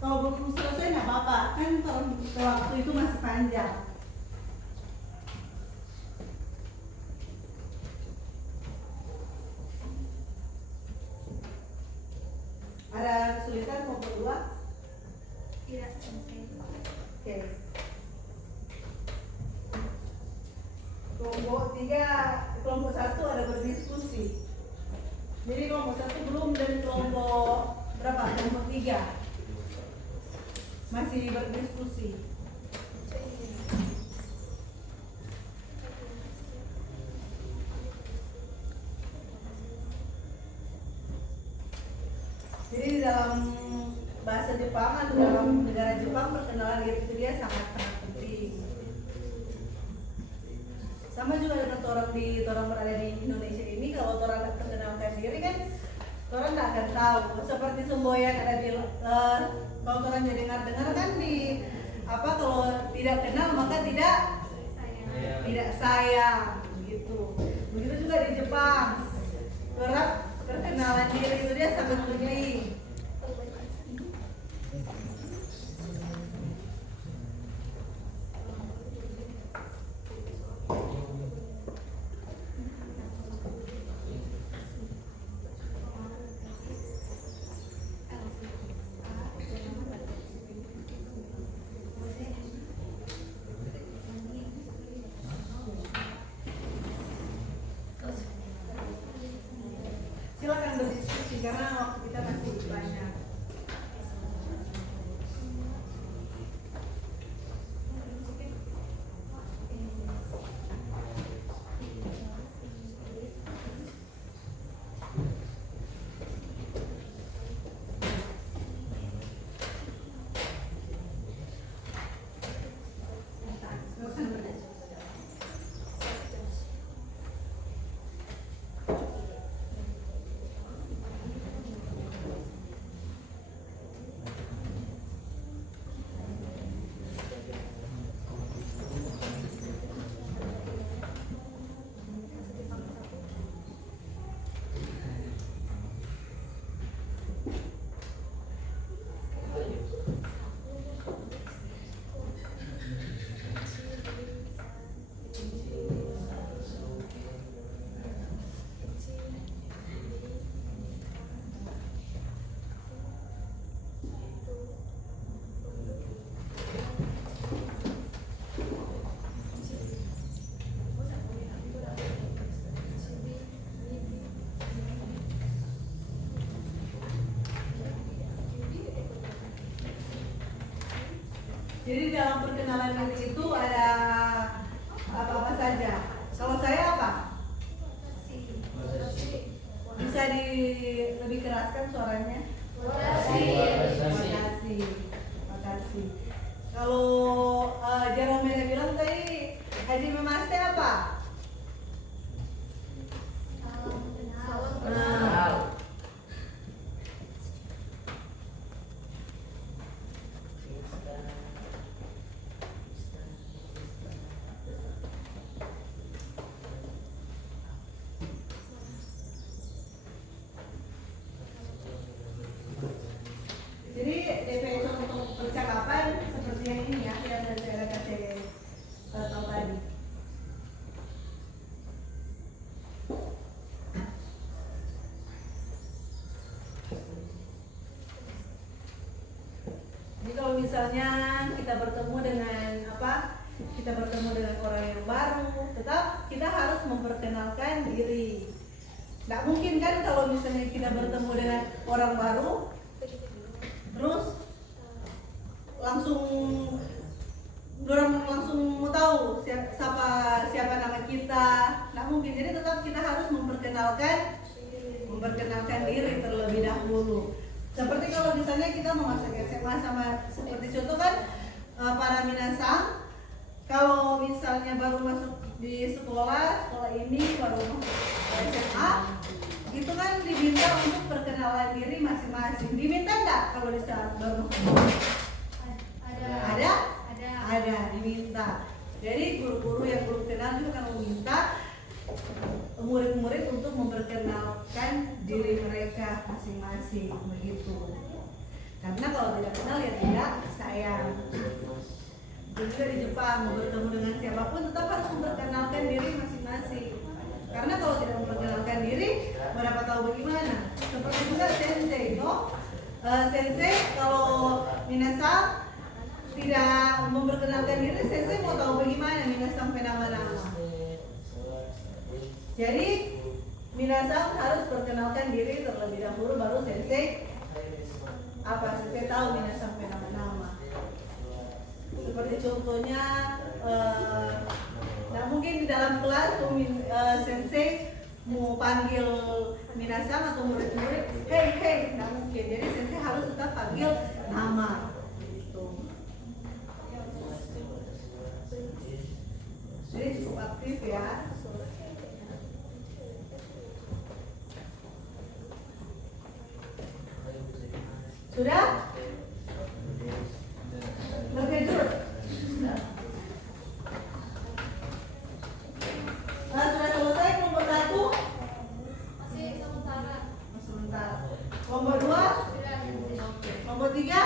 Kalau belum selesai nggak apa-apa, kan waktu itu masih panjang. Ada kesulitan kelompok 2? Tidak. Oke. Kelompok 3, kelompok 1 ada berdiskusi. Jadi kelompok 1 belum, dan kelompok berapa? Kelompok 3 masih berdiskusi. Jadi dalam bahasa Jepang atau dalam negara Jepang, perkenalan diri itu dia sangat penting. Sama juga dengan orang berada di Indonesia ini, kalau orang perkenalkan diri kan orang nggak akan tahu. Seperti semboyan ada di kalau orang jadi dengar kan di apa, kalau tidak kenal maka tidak sayang gitu. Begitu juga di Jepang, orang perkenalan diri itu dia sangat penting. Silakan berdiskusi. diskusi karena waktu kita masih banyak. Jadi dalam perkenalan diri itu ada apa-apa saja. Kalau saya apa? Bisa lebih keraskan suaranya? Makasih. Makasih. Kalau Jaromela bilang tadi Haji Memaste apa? Jadi DP contoh percakapan seperti yang ini ya, yang saya kasih tahu tadi. Jadi kalau misalnya kita bertemu dengan kita bertemu dengan orang yang baru, tetap kita harus memperkenalkan diri. Nggak mungkin kan kalau misalnya kita bertemu dengan orang baru terus langsung mau tahu siapa nama kita. Nah mungkin, jadi tetap kita harus memperkenalkan diri terlebih dahulu. Seperti kalau misalnya kita mau masuk SMA seperti contoh kan para minasang, kalau misalnya baru masuk di sekolah ini baru masuk SMA, itu kan diminta untuk perkenalan diri masing-masing. Diminta enggak kalau di saat baru masuk? Ada, diminta. Jadi guru-guru yang belum kenal juga akan meminta murid-murid untuk memperkenalkan diri mereka masing-masing, begitu. Karena kalau tidak kenal ya tidak sayang. Dan juga di Jepang mau bertemu dengan siapapun tetap harus memperkenalkan diri masing-masing. Karena kalau tidak memperkenalkan diri, berapa tahu bagaimana? Seperti juga sensei, sensei kalau minasang tidak memperkenalkan diri, sensei mau tahu bagaimana minasang nama-nama. Jadi minasang harus perkenalkan diri terlebih dahulu, baru sensei sensei tahu minasang nama-nama. Seperti contohnya, nah mungkin di dalam kelas sensei mau panggil minasang atau murid-murid, hey, nah mungkin. Jadi sensei harus tetap panggil nama. Jadi cukup aktif ya. Sudah? Berkejut? Sudah selesai kelompok 1? Masih sementara. Kelompok 2? Kelompok 3?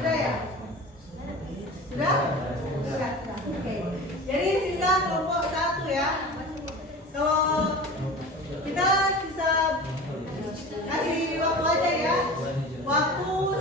Sudah ya? Sudah? Sudah. Oke. Jadi sisa kelompok 1 ya. Kalau kita bisa kasih waktu aja ya. Waktu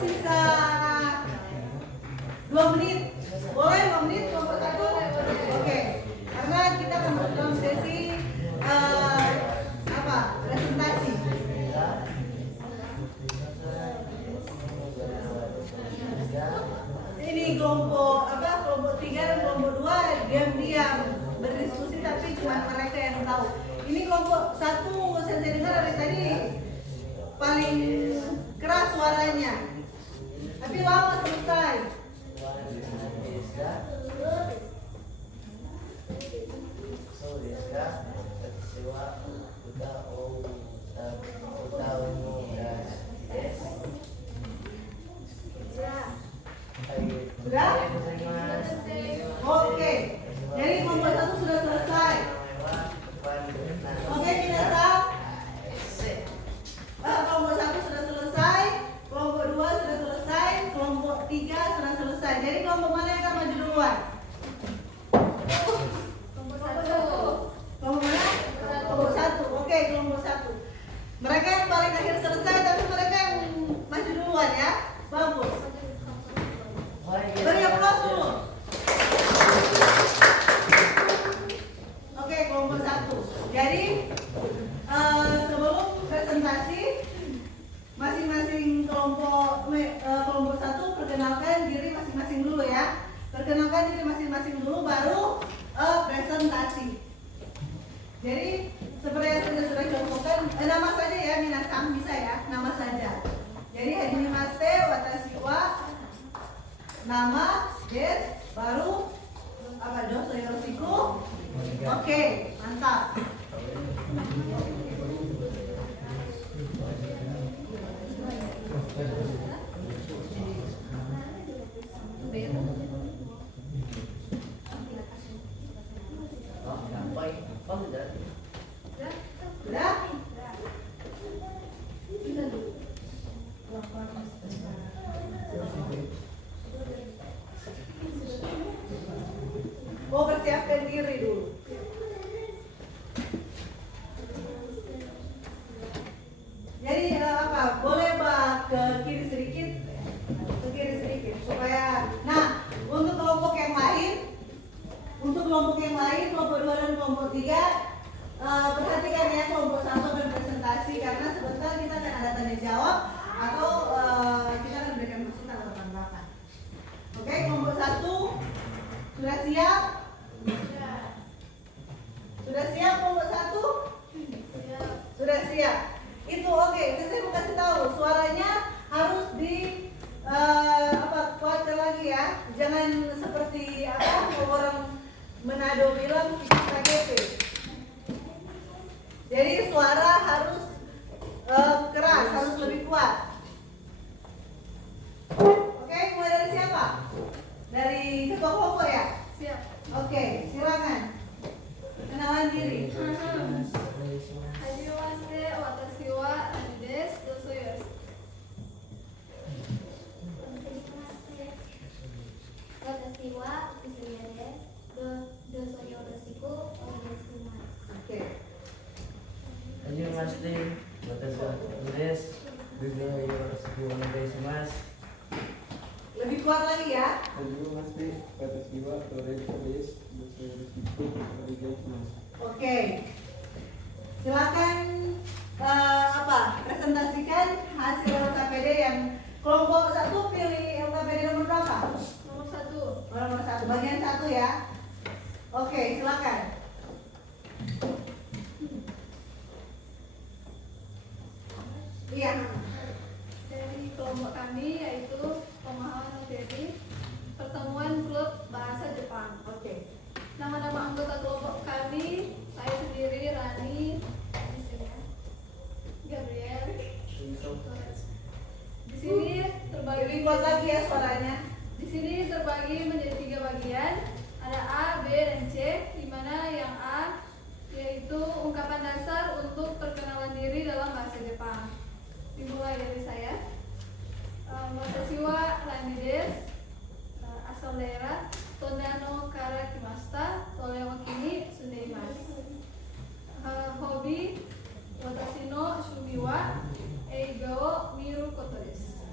kelompok 3 dan kelompok 2 diam-diam berdiskusi tapi cuma mereka yang tahu. Ini kelompok 1 saya dengar dari tadi paling keras suaranya, tapi lama selesai. Sudah? Oke. Jadi kelompok 1 sudah selesai. Oke, minasan. Kelompok 1 sudah selesai, kelompok 2 sudah selesai, kelompok 3 sudah selesai. Jadi kelompok mana yang akan maju duluan? Kelompok 1. Kelompok mana? Kelompok 1. Oke, kelompok 1. Mereka yang paling akhir selesai, tapi mereka yang maju duluan ya. Bagus. Beri aplaus dulu. Oke, kelompok 1. Jadi sebelum presentasi masing-masing kelompok 1 perkenalkan diri masing-masing dulu ya. Perkenalkan diri masing-masing dulu baru presentasi. Jadi seperti yang sudah contohkan, nama saja ya, minasan bisa ya, nama saja. Jadi hajimashite, watashi wa, nama, des, baru doso yoroshiku. Oke, mantap. Mau persiapkan diri dulu. Jadi boleh ke kiri sedikit, supaya. Nah, untuk kelompok yang lain, kelompok 2 dan kelompok 3, perhatikan ya, kelompok 1 akan presentasi karena sebentar kita akan ada tanya jawab atau kita akan berikan masukan atau tanggapan. Oke, kelompok 1 sudah siap? Sudah siap kelompok 1? Sudah siap. Itu oke. Saya mau kasih tahu suaranya harus di kuatkan lagi ya. Jangan seperti orang Manado bilang KTP. Jadi suara harus keras, harus lebih kuat. Oke, mulai dari siapa? Dari ketua kelompok ya? Siap. Oke, silakan. Kenalan diri. Hajimashite, watashi wa Ani desu. Doso yoroshiku. Watashi wa Isuya desu. Doso yoroshiku. Oke. Hajimashite, watashi wa Ani desu. Doso yoroshiku onegaishimasu. Lebih kuat lagi ya. Hajimashite, watashi wa Toreiko desu. Doso yoroshiku onegaishimasu. Oke. Silakan presentasikan hasil LKPD yang kelompok 1 pilih LKPD nomor berapa? Nomor 1. Nomor 1, bagian 1 ya. Oke, silakan. Iya. Dari kelompok kami yaitu pemahaman materi pertemuan klub bahasa Jepang. Oke. Nama-nama anggota kelompok kami, saya sendiri Rani, Gabriel. Di sini terbagi. Lebih kuat lagi ya suaranya. Di sini terbagi menjadi 3 bagian. Ada A, B, dan C. Di mana yang A yaitu ungkapan dasar untuk perkenalan diri dalam bahasa Jepang. Dimulai dari saya. Watashi wa Rani desu. Asal daerah Tondano kara kimashita. Toledo kini sundeimasu. Hobi watashi no shubi wa eiga o miru koto desu.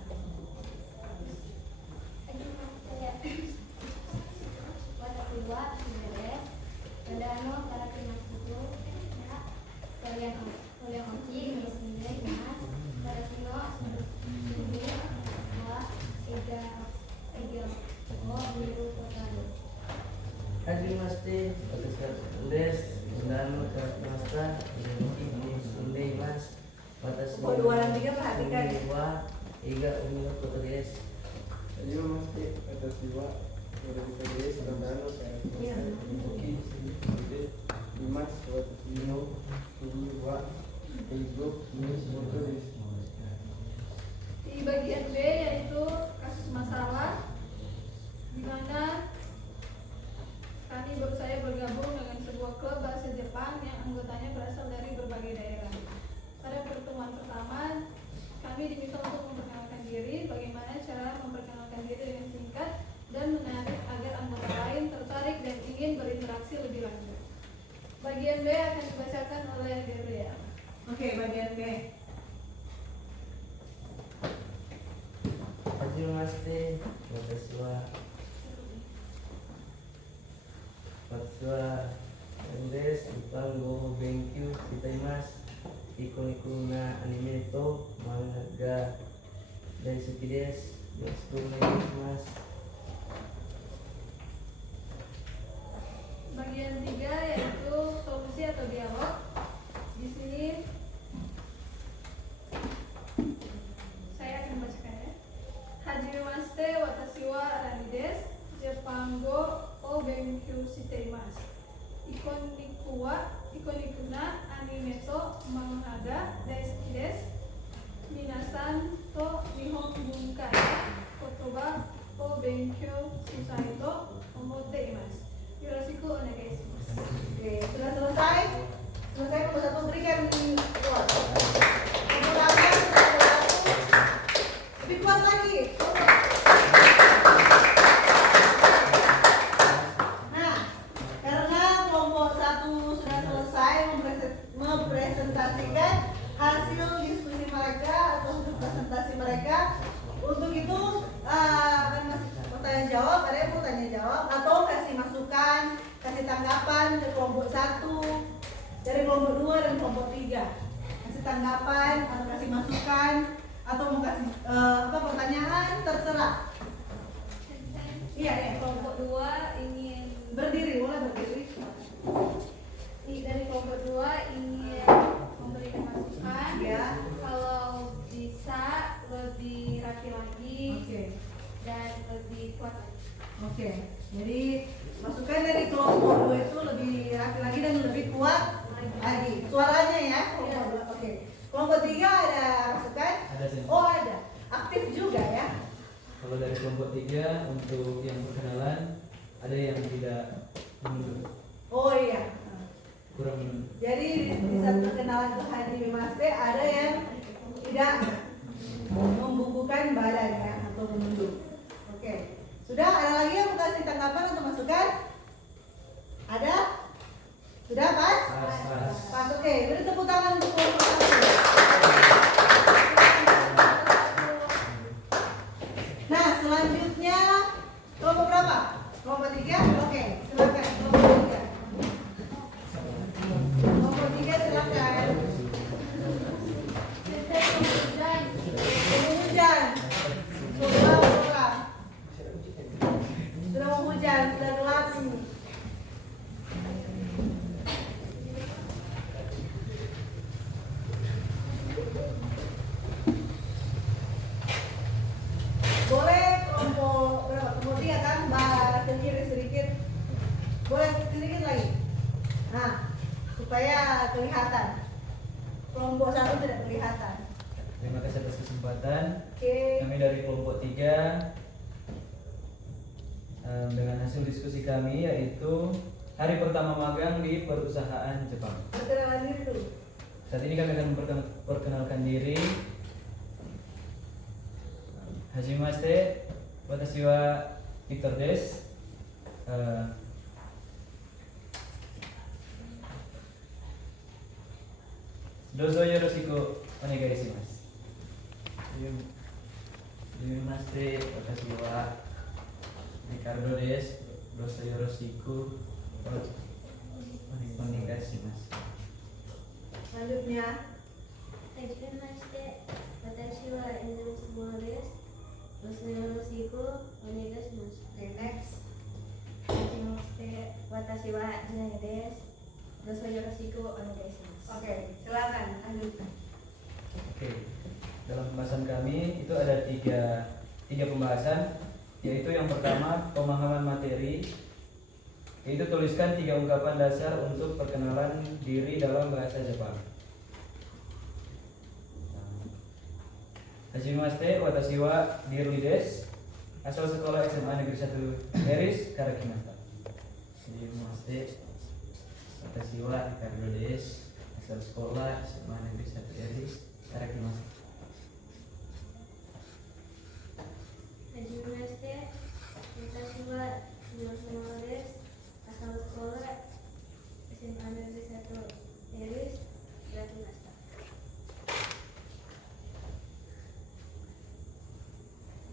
Watashi wa Isuya desu. Tondano kara kimashita. Toledo kini sundeimasu. Watashi no shubi wa eiga o 2 dan 3 perhatikan ya. 3 umino koto desu. Hajimemashite, watashi wa Yoroshiku desu. Tandano karakimasu. Imasu, watashi no furi wa Eigo Nishimoto desu. Di bagian B yaitu kasus masalah, di mana saya bergabung dengan sebuah klub bahasa Jepang yang anggotanya berasal dari berbagai daerah. Pada pertemuan pertama, kami diminta untuk memperkenalkan diri, bagaimana cara memperkenalkan diri dengan singkat dan menarik agar anggota lain tertarik dan ingin berinteraksi lebih lanjut. Bagian B akan dibacakan oleh Gabriel. Oke, bagian B. Hajimemashite, watashi wa desu. Jepang go benkyou shitaimasu. Iko-iko na anime to manga daisuki desu. Yoroshiku onegaishimasu. Bagian 3 yaitu solusi atau dialog. Di sini saya akan membacakan ya. Hajimemashite, watashi wa Rani desu. Jepanggo o benkyou shiteimasu. Ikoniku na anime to manga ga daisuki desu. Minasan to nihon bunka ya kotoba o benkyou shitai to omotte imasu. Yoroshiku onegaishimasu. Oke, sudah selesai? Selesai nomor 1 berikan kuat. Nomor 8 lebih kuat lagi. Nah, karena kelompok 1 sudah selesai mempresentasikan hasil diskusi mereka atau hasil presentasi mereka, untuk itu akan masih bertanya jawab, ada yang mau tanya jawab atau kasih masukan, kasih tanggapan ke kelompok 1 dari kelompok 2 dan kelompok 3. Kasih tanggapan atau kasih masukan atau mau kasih pertanyaan, terserah. Iya, ya. Kelompok 2 ingin Berdiri, boleh berdiri. dari kelompok 2 ingin memberikan masukan. Ya. Kalau bisa lebih rapi lagi. Oke. Dan lebih kuat lagi. Oke. Jadi masukan dari kelompok 2 itu lebih rapi lagi dan lebih kuat lagi. Suaranya ya. Kelompok 2. Oke. Kelompok 3 ada masukan? Ada sih. Oh, ada. Aktif juga ya. Kalau dari kelompok 3 untuk yang perkenalan ada yang tidak menunduk, Oh iya. kurang menunduk. Jadi di saat perkenalan ke Hajimemashite ada yang tidak membukukan badan ya atau menunduk. Oke. Sudah, ada lagi yang mau kasih tanggapan atau masukan? Ada? Sudah pas? Pas. Oke, beri tepuk tangan untuk kelompok 1. Nah, selanjutnya kelompok berapa? Kelompok 3? Oke, silakan kelompok 3. Kelompok 3 silakan. Hujan. Sudah mau hujan, sudah gelap ini. Boleh kelompok berapa? Kelompok 3 kan? Mbak ke kiri sedikit. Boleh sedikit lagi. Nah, supaya kelihatan. Kelompok 1 tidak kelihatan. Terima kasih atas kesempatan. Oke. Kami dari kelompok 3 dengan hasil diskusi kami yaitu hari pertama magang di perusahaan Jepang. Perkenalan diri dulu. Saat ini kami akan memperkenalkan diri. Hajimemashite, watashi wa Victor desu. Dozo yoroshiku onegaishimasu. Hajimemashite, watashi wa Ricardo desu. Dozo yoroshiku onegaishimasu. Selanjutnya Hajimemashite, watashi wa Enzo Sumo desu. Dozo yoroshiku onegaishimasu. Oke, next. Hajimemashite, watashi wa Jaya desu. Dozo yoroshiku onegaishimasu. Oke, silakan lanjutkan. Oke. dalam pembahasan kami itu ada tiga pembahasan, yaitu yang pertama pemahaman materi, yaitu tuliskan 3 ungkapan dasar untuk perkenalan diri dalam bahasa Jepang. Hajimashite, watashi wa Dirli desu. Asal sekolah SMA Negeri 1 Eris, Karakimata. Hajimashite, watashi wa Dirli desu. Asal sekolah SMA Negeri 1 Eris, Karakimata. Hajimashite, watashi wa Hiroshima desu. Asal sekolah SMA Negeri 1 Eris, Karakimata.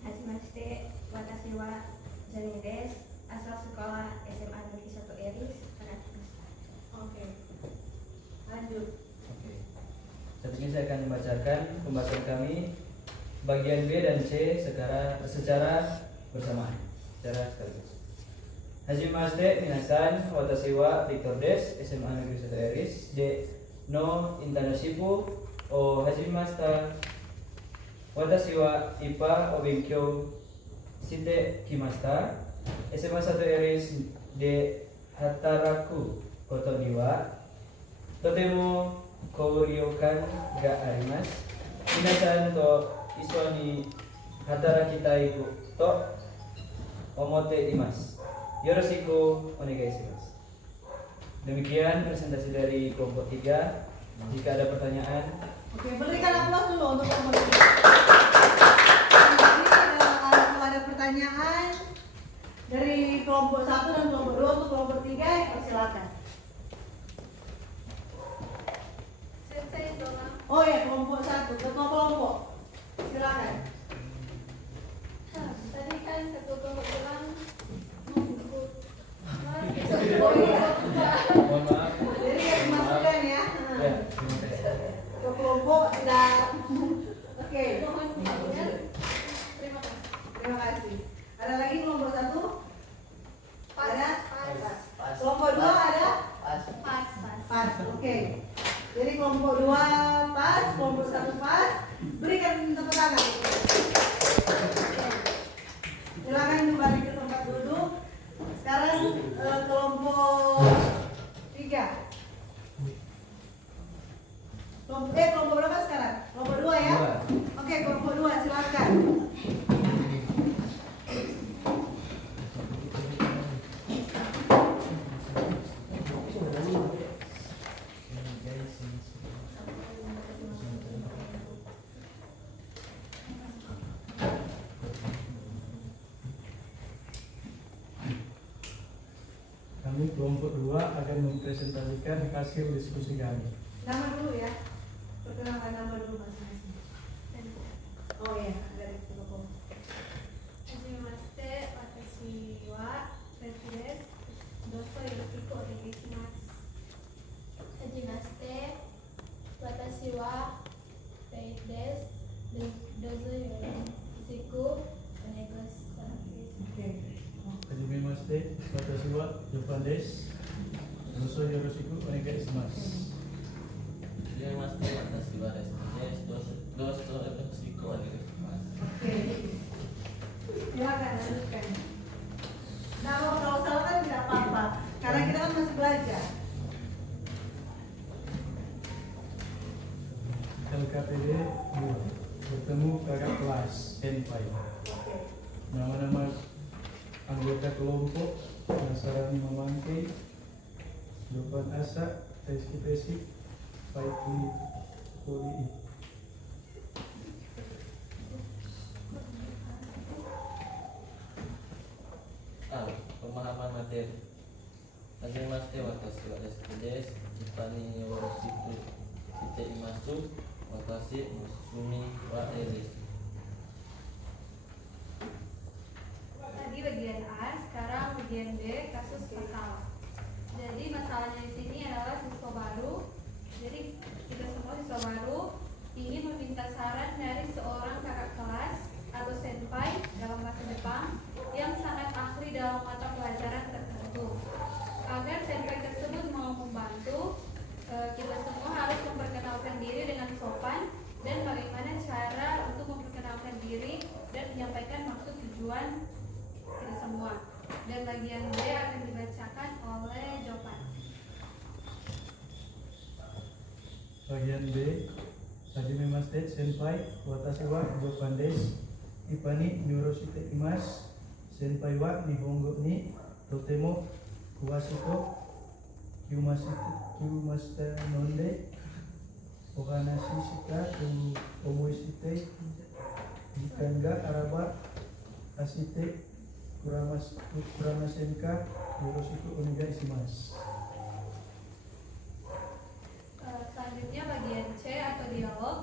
Hajimashite, watashi wa Jani desu. Asal sekolah SMA Negeri 1 Eris, Karakimata. Oke. Lanjut. Oke. Saat ini saya akan membacakan pembahasan kami bagian B dan C secara bersamaan, secara sekaligus. Hajimashite minasan, watashi wa Victor desu, SMA Negeri 1 Eris, de no internship o hajimashita. Watashi wa IPA o benkyou shite kimashita. SMA 1 Eris de hataraku koto ni wa totemo kouryokan ga arimasu. Minasan to iso ni hatarakitai to omote imasu. Yoroshiku onegai shimasu. Demikian presentasi dari kelompok 3. Jika ada pertanyaan, Oke, berikan aplaus dulu untuk kelompok 3. Jadi kalau ada pertanyaan dari kelompok 1 dan kelompok 2 untuk kelompok 3, persilakan. Sensei tolong. Oh ya, kelompok 1, ketua kelompok. Silakan. Tadi kan ketua kelompok bilang mohon maaf. Jadi ya dimasukkan ya. Ya, Ke kelompok tidak. Oke. mohon maafnya. Terima kasih. Terima kasih. Ada lagi kelompok 1? Pas. Ada? Pas. Kelompok 2 ada? Pas. Pas. Oke. Jadi kelompok 2 pas, kelompok 1 pas. Berikan tepuk tangan. Silakan kembali ke tempat duduk. Sekarang kelompok 3. Kelompok berapa sekarang? Kelompok 2 ya? Oke, kelompok 2 silakan. Kami kelompok 2 akan mempresentasikan hasil diskusi kami. Nama dulu ya. Perkenalkan nama dulu masing-masing. Oh iya, dari kelompok. Hajimashite, watashi wa Reiki desu. Doso yoroshiku onegai shimasu. Hajimashite, watashi wa Faith desu. Dozo yoroshiku onegai shimasu. Oke. Hajimashite, watashi wa Jovan desu. Doso yoroshiku onegai shimasu. Hajimashite, watashi wa Reski desu. Doso yoroshiku onegai shimasu. Oke. Silakan lanjutkan. Nah, kalau salah kan tidak apa-apa, karena kita kan masih belajar. LKPD 2 bertemu kakak kelas Senpai. Nama-nama anggota kelompok Nasarani Mamangke, Jovan Asa, Reski Pesik, Faikuli Koli. Pemahaman materi. Hajimashite, watashi wa Reski desu. Ipani yoroshiku shite imasu. Watashi Musumi wa Eris. Tadi bagian A, sekarang bagian B, kasus masalah. Jadi masalahnya di sini adalah siswa baru. Jadi kita semua siswa baru ingin meminta saran dari seorang kakak kelas atau senpai dalam bahasa Jepang yang sangat ahli dalam mata pelajaran tertentu. Agar senpai tersebut mau membantu, kita semua harus memperkenalkan diri dengan sopan dan bagaimana cara bagian B akan dibacakan oleh Jopan. Bagian B, hajime mashite senpai, watashi wa Jopan desu. Ipa ni yoroshiku imasu. Senpai wa nihongo ni totemo kuwashi to kyumashita nonde ohanashi shita omoishite jikan ga araba ashite kuramasenka yoroshiku onegai shimasu. Selanjutnya bagian C atau dialog.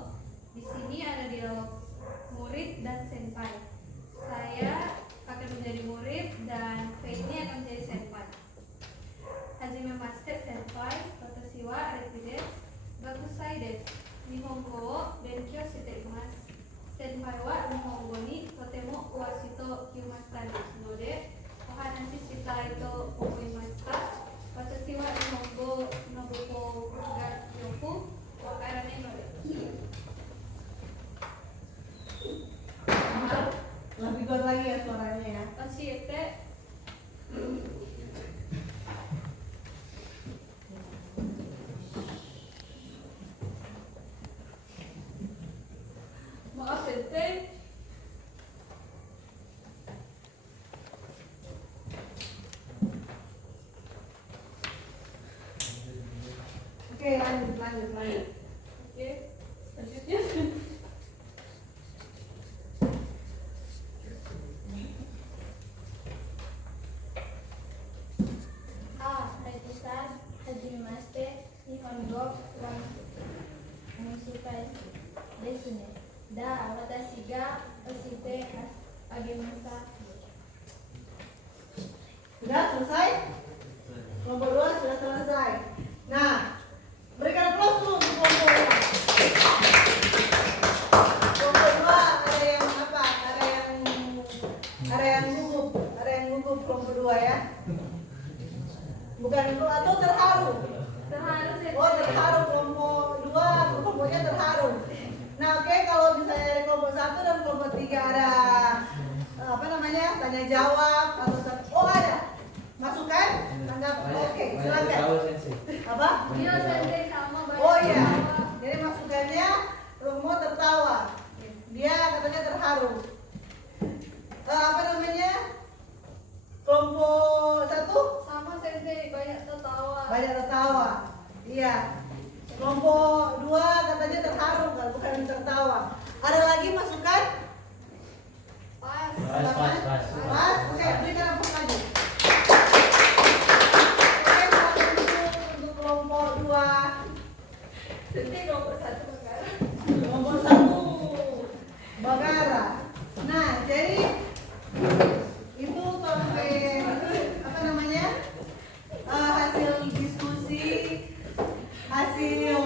Di sini ada dialog murid dan senpai. Saya akan menjadi murid dan Faith-nya akan menjadi senpai. Hajime mashite senpai, watashi wa areki desu. Bakusai desu. Nihongo wo benkyou shite imasu. Senpai wa nihongo ni totemo uwashi to kyumashita desu node ohanashi shitai to omoimashita. Watashi wa nihongo no buko ga yoku wakarane node. Lebih good lagi ya suaranya ya. Oshite. Maaf Sensei. Oke, lanjut. Oke, selanjutnya. Rekisan hajime mashite nihongo wa mushikai desu ne. Da watashi ga oshite agemasa. Sudah selesai? Kelompok 2 sudah selesai. Nah, berikan aplaus dulu untuk kelompok 2. Kelompok 2 ada yang apa? Ada yang gugup kelompok 2 ya. Bukan gugup atau terharu. Terharu Sensei. Oh, terharu kelompok 2, kelompoknya terharu. Nah, oke, kalau misalnya dari kelompok 1 dan kelompok 3 ada tanya jawab atau ada masukan? Oke, silakan. Apa? Iya Sensei sama banyak. Oh iya, jadi masukannya Romo tertawa. Dia katanya terharu. Kelompok 1? Sama Sensei, banyak tertawa. Banyak tertawa. Iya. Kelompok 2 katanya terharu, bukan tertawa. Ada lagi masukan? Pas. Pas. Oke, berikan aplaus lagi. Untuk kelompok 2. Sensei kelompok 1 Bagara. Kelompok 1 Bagara. Nah, jadi itu sampai hasil diskusi, hasil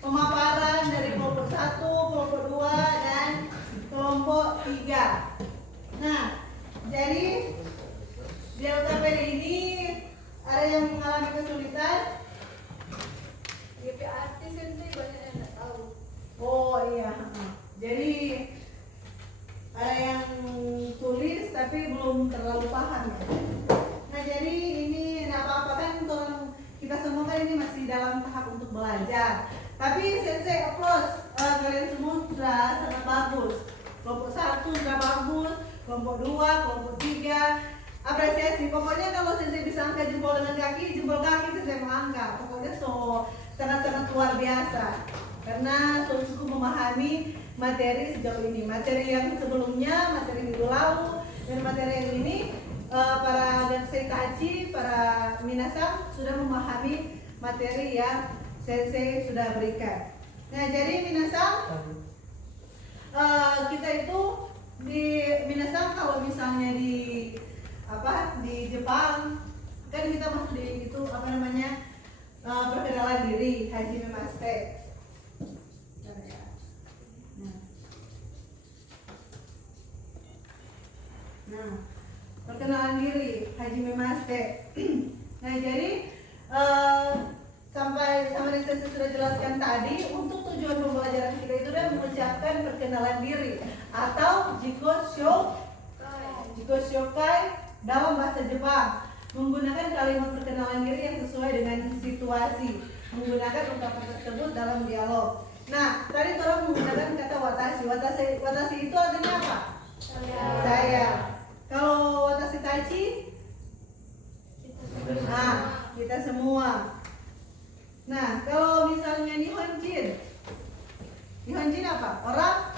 pemaparan dari kelompok 1, kelompok 2 dan kelompok 3. Nah, jadi di LKPD ini ada yang mengalami kesulitan. GP artis Sensei banyak yang nggak tahu. Oh iya. Jadi ada yang tulis tapi belum terlalu paham ya. Nah jadi ini nggak apa-apa kan, kita semua kan ini masih dalam tahap untuk belajar. Tapi Sensei applause, kalian semua sudah sangat bagus. Kelompok 1 sudah bagus, kelompok 2, kelompok 3 apresiasi. Pokoknya kalau Sensei bisa angkat jempol dengan kaki, jempol kaki Sensei mengangkat. Pokoknya sangat-sangat luar biasa. Karena cukup memahami materi sejauh ini, materi yang sebelumnya, materi minggu lalu, dan materi yang ini para Gansei Tachi, para Minasang sudah memahami materi yang Sensei sudah berikan. Nah jadi Minasang, kita itu di Minasang kalau misalnya di Jepang kan kita masuk di itu perkenalan diri hajime mashite. Nah, perkenalan diri hajime mashite. Nah, jadi sampai Sensei sudah jelaskan tadi, untuk tujuan pembelajaran kita itu adalah mengucapkan perkenalan diri atau jiko shokai dalam bahasa Jepang. Menggunakan kalimat perkenalan diri yang sesuai dengan situasi. Menggunakan ungkapan tersebut dalam dialog. Nah, tadi orang menggunakan kata watashi. Watashi itu artinya apa? Saya. Kalau watashi tachi? Nah, kita semua. Nah, kalau misalnya Nihonjin apa? Orang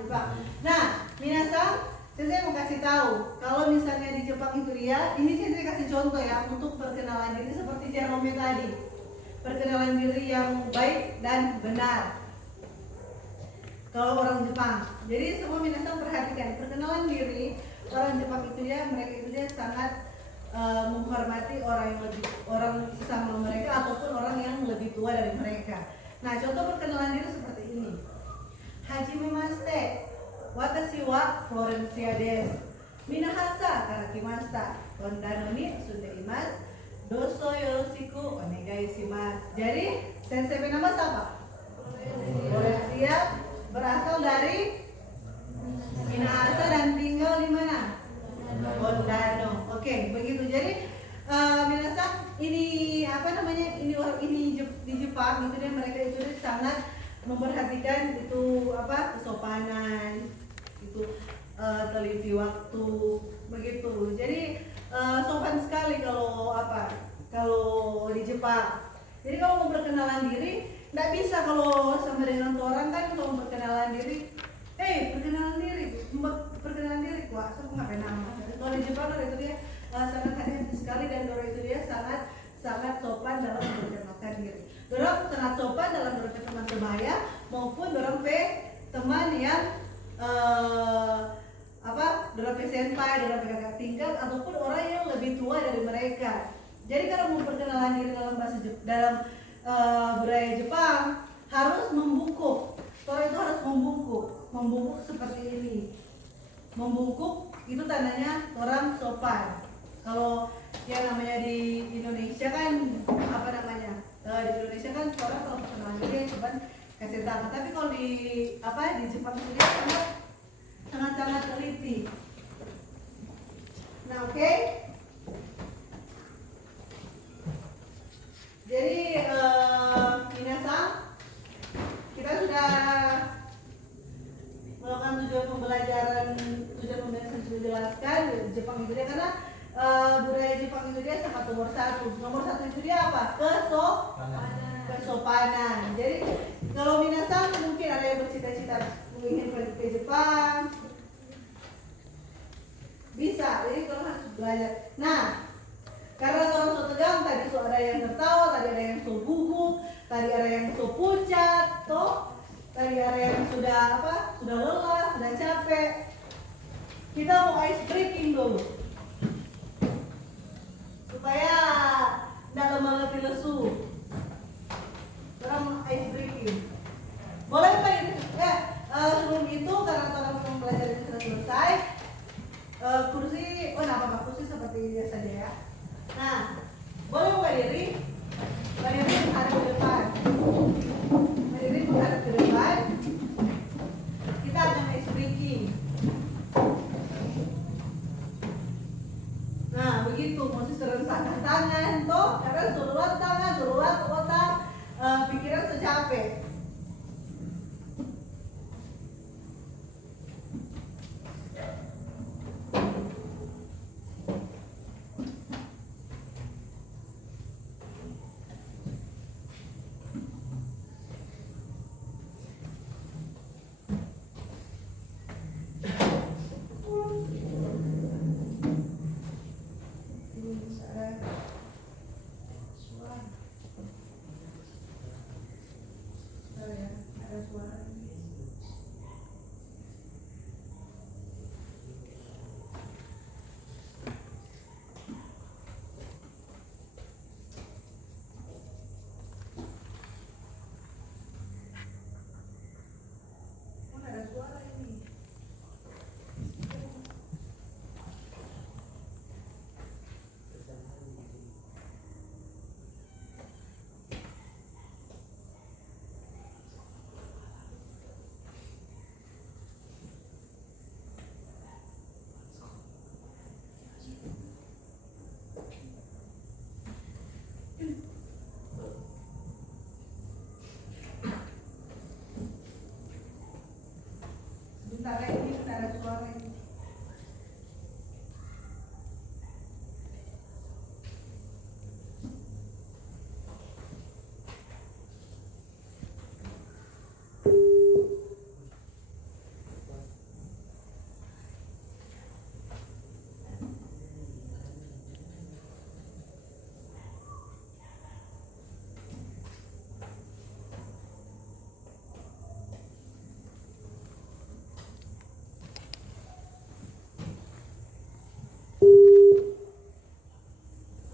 Jepang. Nah, minasan, saya mau kasih tahu. Kalau misalnya di Jepang itu dia, ini saya kasih contoh ya untuk perkenalan diri seperti Jerome tadi. Perkenalan diri yang baik dan benar. Kalau orang Jepang. Jadi semua minasan perhatikan perkenalan diri orang Jepang itu dia, mereka itu dia sangat menghormati orang sesama mereka ataupun orang yang lebih tua dari mereka. Nah, contoh perkenalan diri seperti ini. Hajimemashite, watashi wa Florencia desu. Minahasa karakimashita. Tondano ni sundeimasu. Doso yoroshiku onegai shimasu. Jadi, sensei nama siapa? Florencia berasal dari Minahasa dan tinggal di mana? Tondano. Oke, begitu. Jadi minasan ini apa namanya? Ini di Jepang itu dia, mereka itu dia sangat memperhatikan itu apa? Kesopanan, itu teliti waktu, begitu. Jadi sopan sekali kalau apa? Kalau di Jepang. Jadi kalau mau perkenalan diri, nggak bisa kalau sama dengan orang kan kalau perkenalan diri, perkenalan diri, wah, aku ngapain nama? Kalau di Jepang orang itu dia sangat hati-hati sekali dan orang itu dia sangat sopan dalam memperkenalkan diri. Orang sangat sopan dalam memperkenalkan teman sebaya maupun orang teman yang orang senpai, orang kakak tingkat ataupun orang yang lebih tua dari mereka. Jadi kalau mau perkenalan diri dalam budaya Jepang harus membungkuk. Orang itu harus membungkuk seperti ini. Membungkuk itu tandanya orang sopan. Kalau yang namanya di Indonesia kan apa namanya? Di Indonesia kan orang kalau perkenalan diri cuma kasih tangan. Tapi kalau di Jepang itu dia sangat teliti. Nah, oke. Jadi minasan, kita sudah melakukan tujuan pembelajaran sudah dijelaskan. Jepang itu dia karena budaya Jepang itu dia sangat nomor satu itu dia apa? Kesopanan. Jadi kalau minasan mungkin ada yang bercita-cita ingin pergi ke Jepang, bisa. Jadi kalau harus belajar. Nah, karena orang so tegang, tadi so ada yang tertawa, tadi ada yang so gugup, tadi ada yang so pucat, tadi ada yang sudah lelah, sudah capek. Kita mau ice breaking dulu supaya tidak lemah letih lesu. Orang ice breaking. Boleh Pak? Sebelum itu karena orang pembelajaran sudah selesai, kursi, kursi seperti biasa saja ya. Nah, boleh buka diri, menghadap ke depan. Berdiri menghadap ke depan. Kita akan ice breaking. Nah, begitu, mesti serentakkan tangan, karena seluruh tangan, seluruh otak, pikiran secapek. Suara Bentar ya, ini ada suara ini.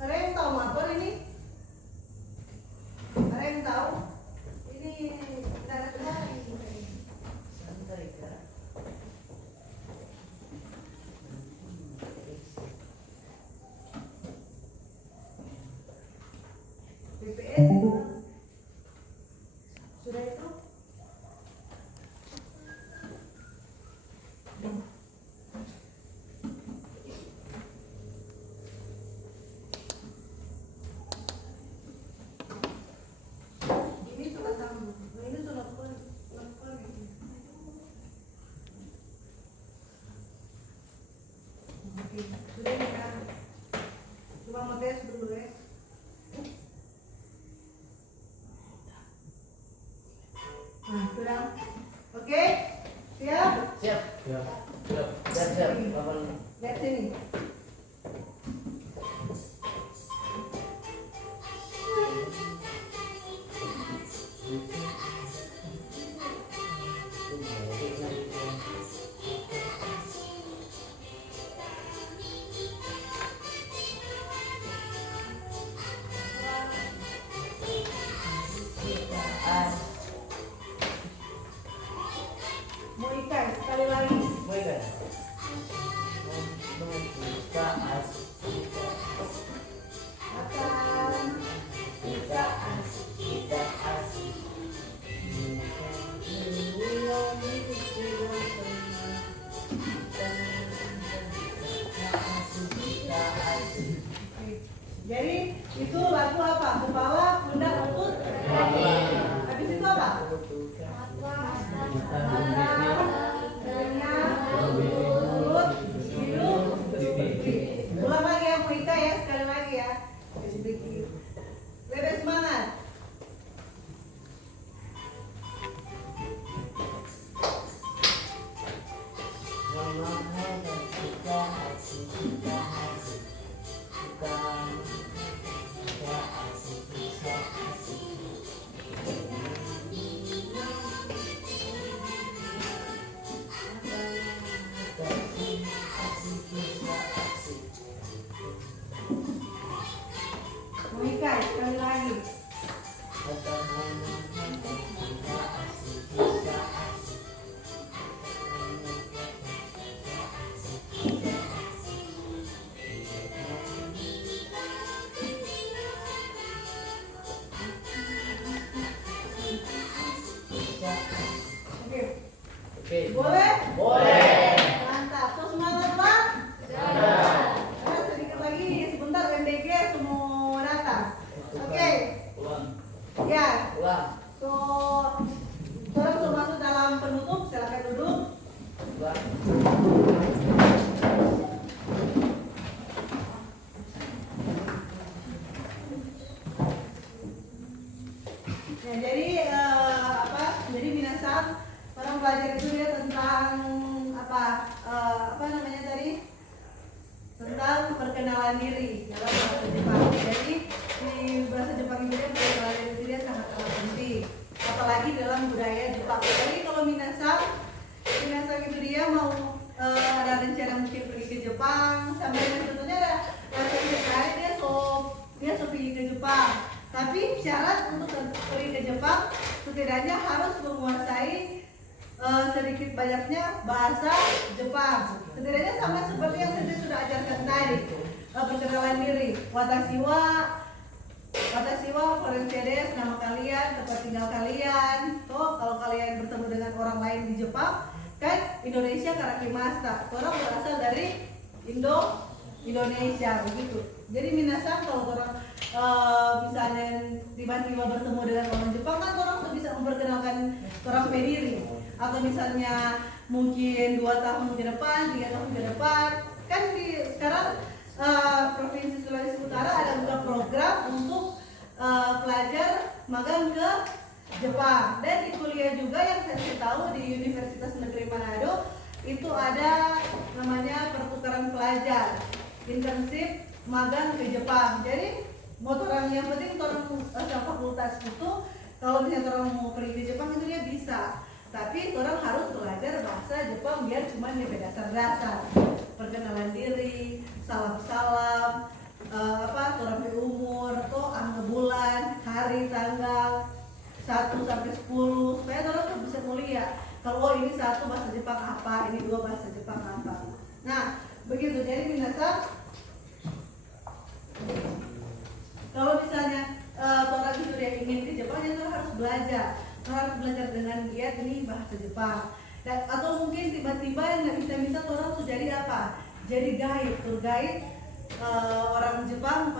Ada yang tahu motor ini? Ada yang tahu? Ini tidak ada suara ini. Santai kan? BPS sudah itu? Ini sudah sambung, ini sudah lepon ini. Oke, sudah ini kan? Coba mau tes dulu ya. Nah, sudah. Oke, siap? Siap. Siap. Lihat sini. Mau ikan sekali lagi. Jadi itu lagu apa? Kepala, pundak, lutut, kaki. Habis itu apa? Mulut, hidung, pipi. Ulang lagi ya, Moika ya, sekali lagi ya. Lebih semangat. Moika sekali lagi. Oke. Boleh? Boleh. Mantap. So semangat Bang? Karena sedikit lagi sebentar MBG semua datang. Oke. Ya. So orang sudah masuk dalam penutup, silakan duduk. Ya, jadi Jadi minasan orang belajar itu dia tentang apa namanya tadi? Tentang perkenalan diri dalam bahasa Jepang. Jadi di bahasa Jepang ini perkenalan diri dia sangat penting, apalagi dalam budaya Jepang. Jadi kalau minasan itu dia mau ada rencana mungkin pergi ke Jepang, sampai sebetulnya ada sekali dia pergi ke Jepang. Tapi syarat untuk pergi ke Jepang setidaknya harus menguasai sedikit banyaknya bahasa Jepang. Setidaknya sama seperti yang saya sudah ajarkan tadi, perkenalan diri, watashi wa Korensedes, nama kalian, tempat tinggal kalian. Toh kalau kalian bertemu dengan orang lain di Jepang, kan Indonesia karakimasta. Orang berasal dari Indonesia begitu. Jadi minasan kalau orang misalnya tiba-tiba bertemu dengan orang Jepang kan orang bisa memperkenalkan orang pediri. atau misalnya mungkin 2 tahun ke depan, 3 tahun ke depan, kan di sekarang Provinsi Sulawesi Utara ada juga program untuk pelajar magang ke Jepang, dan di kuliah juga yang saya tahu di Universitas Negeri Manado itu ada namanya pertukaran pelajar, internship magang ke Jepang. Jadi motoran yang penting orang fakultas itu kalau misalnya orang mau pergi ke Jepang itu dia bisa, tapi orang harus belajar bahasa Jepang biar cuma di dasar-dasar perkenalan diri, salam-salam, orang umur, atau angka bulan, hari, tanggal 1 sampai 10 supaya orang bisa mulia. Kalau ini 1 bahasa Jepang apa, ini 2 bahasa Jepang apa. Nah, begitu. Jadi minasan, kalau misalnya orang itu dia ingin ke Jepang, ya orang harus belajar. Orang harus belajar dengan giat ini bahasa Jepang. Dan atau mungkin tiba-tiba yang nggak bisa orang tuh jadi apa? Jadi guide, tour guide orang Jepang.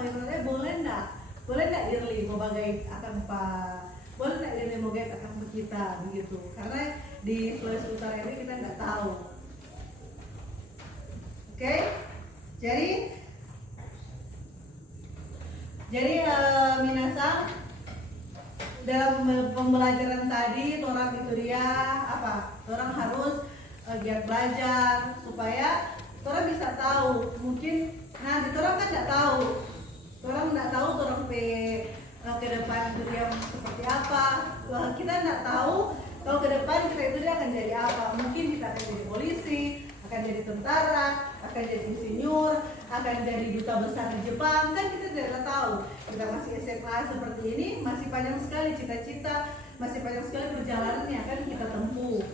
Boleh nggak Irli mau guide akan Pak? Boleh nggak Irli mau guide akan kita begitu? Karena di Sulawesi Utara ini kita nggak tahu. Oke? Jadi minasang dalam pembelajaran tadi orang itu dia apa? Orang harus giat belajar supaya orang bisa tahu. Mungkin nanti orang kan nggak tahu. Orang nggak tahu orang ke depan itu dia seperti apa. Kita nggak tahu kalau ke depan kita itu dia akan jadi apa. Mungkin kita akan jadi polisi, akan jadi tentara, akan jadi insinyur, akan jadi duta besar di Jepang. Kan kita tidak tahu. Kita masih SMA seperti ini, masih panjang sekali cita-cita, masih panjang sekali perjalanan yang akan kita tempuh.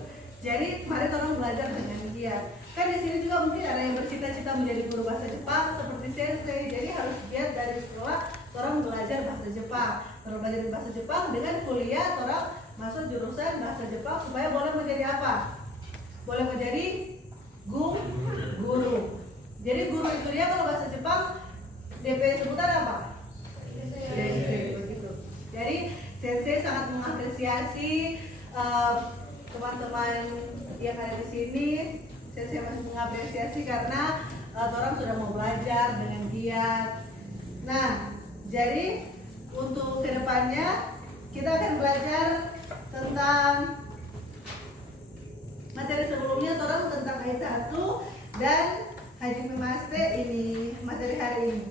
Jadi mari orang belajar dengan giat. Kan di sini juga mungkin ada yang bercita-cita menjadi guru bahasa Jepang seperti sensei. Jadi harus giat dari sekolah orang belajar bahasa Jepang. Orang belajar bahasa Jepang dengan kuliah orang masuk jurusan bahasa Jepang supaya boleh menjadi apa? Boleh menjadi guru. Jadi guru itu dia kalau bahasa Jepang DP sebutan apa? Sensei begitu. Jadi sensei sangat mengapresiasi teman-teman yang ada di sini. Saya masih mengapresiasi karena orang sudah mau belajar dengan giat. Nah, jadi untuk kedepannya kita akan belajar tentang materi sebelumnya, orang tentang ayat 1 dan Haji Memaste ini materi hari ini.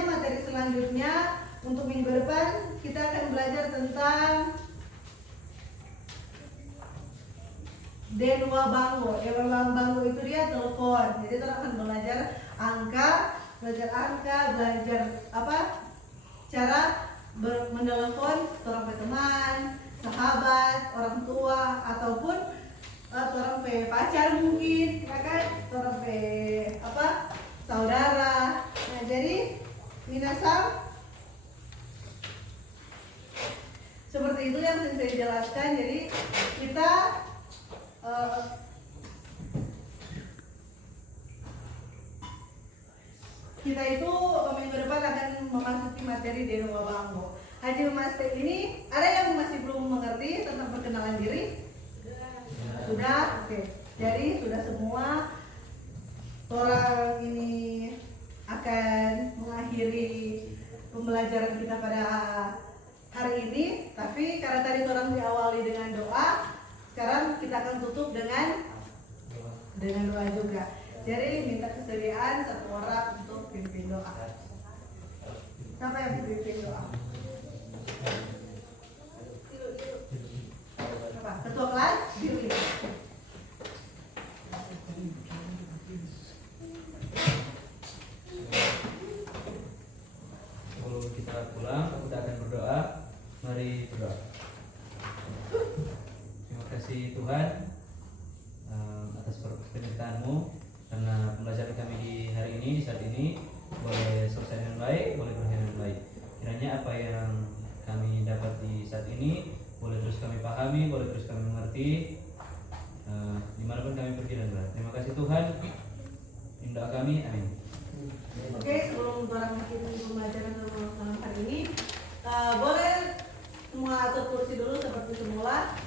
Materi selanjutnya untuk minggu depan kita akan belajar tentang Denwa Bango. Denwa Bango itu dia telepon. Jadi kita akan belajar angka, belajar apa? Cara menelepon orang teman, sahabat, orang tua ataupun orang pacar mungkin, kan? Orang apa? Saudara. Nah, jadi minasang seperti itu yang saya jelaskan. Jadi kita itu minggu depan akan memasuki materi Denwa Bango. Haji Memaste ini ada yang masih belum mengerti tentang perkenalan diri? Sudah? Oke. Jadi sudah semua. Orang ini akan mengakhiri pembelajaran kita pada hari ini. Tapi karena tadi orang diawali dengan doa, sekarang kita akan tutup dengan doa juga. Jadi minta kesediaan satu orang untuk pimpin doa. Siapa yang pimpin doa? Apa? Ketua kelas? Diri. Sebelum kita pulang, kita akan berdoa. Mari berdoa. Terima kasih Tuhan atas penyertaan-Mu, karena pembelajaran kami di hari ini, di saat ini boleh selesai dengan baik, boleh berakhir dengan baik. Kiranya apa yang kami dapat di saat ini boleh terus kami pahami, boleh terus kami mengerti dimanapun kami pergi dan berada. Terima kasih Tuhan. Doa kami, amin. Oke, sebelum orang mengakhiri pembelajaran malam hari ini, boleh semua atur kursi dulu seperti semula.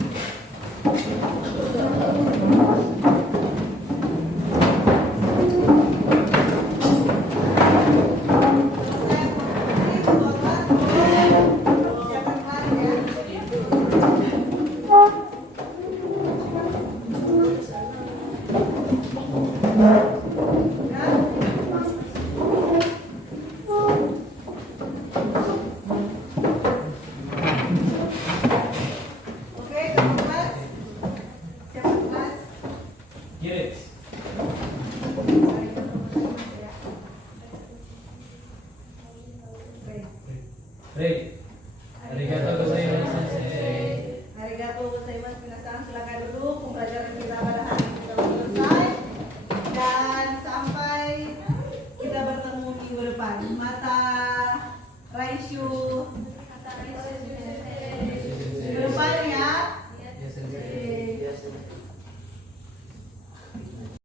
Oke, kelas. Siapa kelas? Yes. Ready. Arigatou gozaimasu, sensei. Arigatou gozaimasu, minasan. Silakan